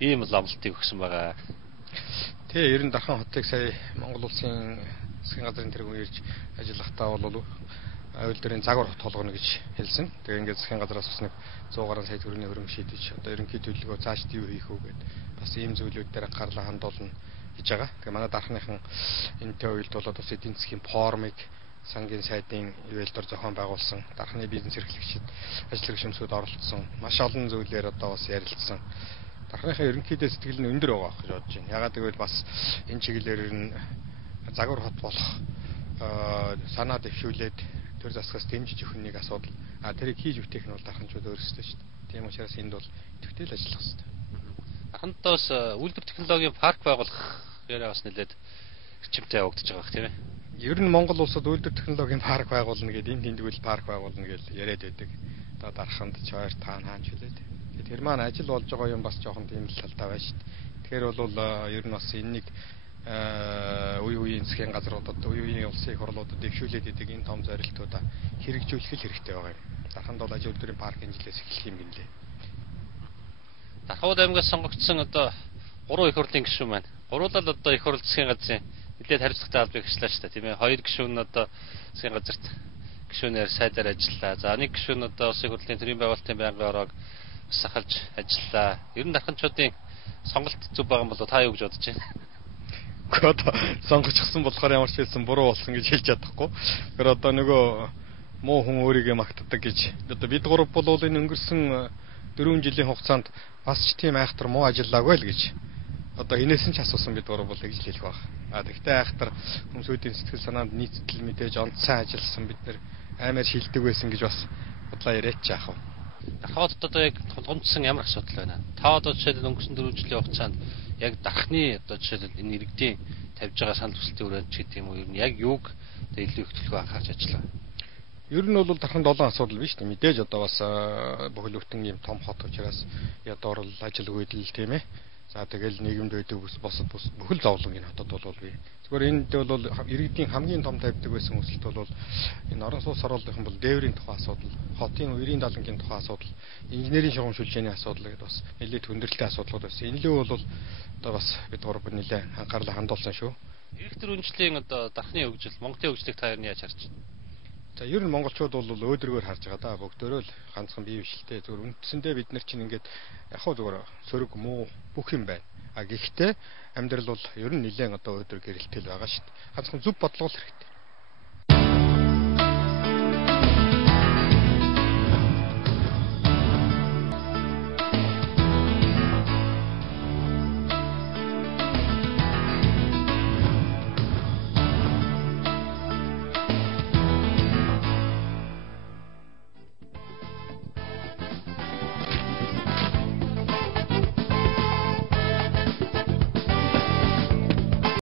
ийм л амлалтыг өгсөн байгаа. Тэгээ ер нь Дархан хотыг сая Монгол улсын засгийн газрын тэргүүн ирж ажиллахдаа бол үйлдвэрийн загвар хот болгоно гэж хэлсэн. Тэгээ ингээд засгийн газраас бас нэг 100 гаруй сая төгрөгийн хөрөнгө шийдэж одоо ерөнхий төлөвлөгөө цаашд юу хийх үү гэдэг бас ийм зүйлүүд дээр гарлаа хандуулна гэж байгаа. Тэгээ манай Дархныхан энэтэй уялд болоод бас эдийн засгийн форумыг сангийн сайдын ивэлдор зохион байгуулсан. Дархны бизнес эрхлэгчид ажил гишүүнсүүд оролцсон. Маш олон зүйлээр одоо бас ярилцсан. Дархныхаа ерөнхийдөө сэтгэл нь өндөр байгаа гэж бодож байна. Ягаад гэвэл бас энэ чиглэлээр нь загвар хот болох санаа дэвшүүлээд төр засгаас дэмжиж өгөх нэг асуудал. Тэрийг хийж үтэх нь бол Дарханчууд өөрсдөө шүү дээ. Тийм учраас энд бол идэвхтэй л ажиллах хэрэгтэй. Дархантаас үйлдвэр технологийн парк байгуулах яриа бас нэлээд хүчтэй явагдаж байгаа хэрэг тийм ээ. Ер нь Монгол улсад үйлдвэр технологийн парк байгуулна гэдэг энд тэндгүүл парк байгуулна гэж яриад байдаг. Одоо Дарханд ч хоёр таан хаанч үлээд. Тэр маань ажил болж байгаа юм бас жоохон тийм л талтай байна шүү дээ. Тэгэхээр бол ер нь бас энэнийг үе үеийн засгийн газруудад, үе үеийн улсын их хурлуудад дэвшүүлээд идэг энэ том зорилтуудаа хэрэгжүүлэх хэрэгтэй байгаа юм. Дарханд бол аж үйлдвэрийн паркын жилээс эхлэх юм гинлээ. Дархан аймгаас сонгогдсон одоо 3 их хурлын гишүүн маань. Гуруулал одоо их хурл засгийн газрын нэлээд хариуцлагатай албыг хэвшлээ шүү дээ, тийм ээ. 2 гишүүн нь одоо засгийн газарт гишүүнээр сайдаар ажиллаа. За 1 гишүүн нь одоо улсын хурлын төрийн байгуулалтын байнгын ороог сахалж ажиллаа. Ер нь дарханчуудын сонголт зөв байгаа юм болоо та юу гэж бодож байна? Одоо сонгогчсон болохоор ямар ч хэлсэн буруу болсон гэж хэлж чадахгүй. Тэр одоо нөгөө муу хүн өөрийгөө магтдаг гэж. Одоо бид гурав бол энэ өнгөрсөн 4 жилийн хугацаанд бас ч тийм айхтар муу ажиллаагүй л гэж. Одоо энэсэн ч асуусан бид гурав бол гэж хэлэх баг. Тэгтээ айхтар хүмүүсийн сэтгэл санаанд нийцтэл мэдээж онцгой ажилласан бид нэр аймаар шилдэг байсан гэж бас бодлоо яриач яах вэ? Дархад одоо яг тулгамдсан ямар асуудал байна? Та одоо жишээлбэл өнгөрсөн 4 жилийн хугацаанд яг Дархны одоо жишээлбэл энэ иргэдийн тавьж байгаа санал хүсэлтийн өрөөнд ч гэдэг юм уу ер нь яг юуг одоо илүү их төлөв анхаарч ажиллаа. Ер нь бол Дарханд олон асуудал биш үү? Мэдээж одоо бас бүхэл бүтэн ийм том хот учраас ядуурл ажил үйлдэл тийм ээ. За тэгэл нийгэмд байдаг босод бүхэл зовлонгийн хотод бол бий. Зүгээр энд бол иргэдийн хамгийн том тавьдаг байсан хүсэлт бол энэ орон сууц оруулалтын бол дээврийн тухай асуудал, хотын үерийн далангийн тухай асуудал, инженерийн шугамшүүлжээний асуудал гэдэг бас нэлээд хүндрэлтэй асуудлууд байсан. Энэ лөө бол одоо бас бид гурав нэлээд анхаарлаа хандуулсан шүү. Ирэх төр үндэслийн одоо Дархны хөгжил, Монголын хөгжлийг та юу яаж харж байна? За ер нь монголчууд бол өөдрөгөөр харж байгаа да. Бүгдөө л ганцхан бие бишэлтэй. Зүгээр үндсэндээ бид нар чинь ингээд яг хөө зүгээр сөрөг муу бүх юм байна. Гэхдээ амьдрал бол ер нь нэлээд одоо өөдрөг гэрэлтэл байгаа шүү дээ. Ганцхан зөв бодлого хэрэгтэй.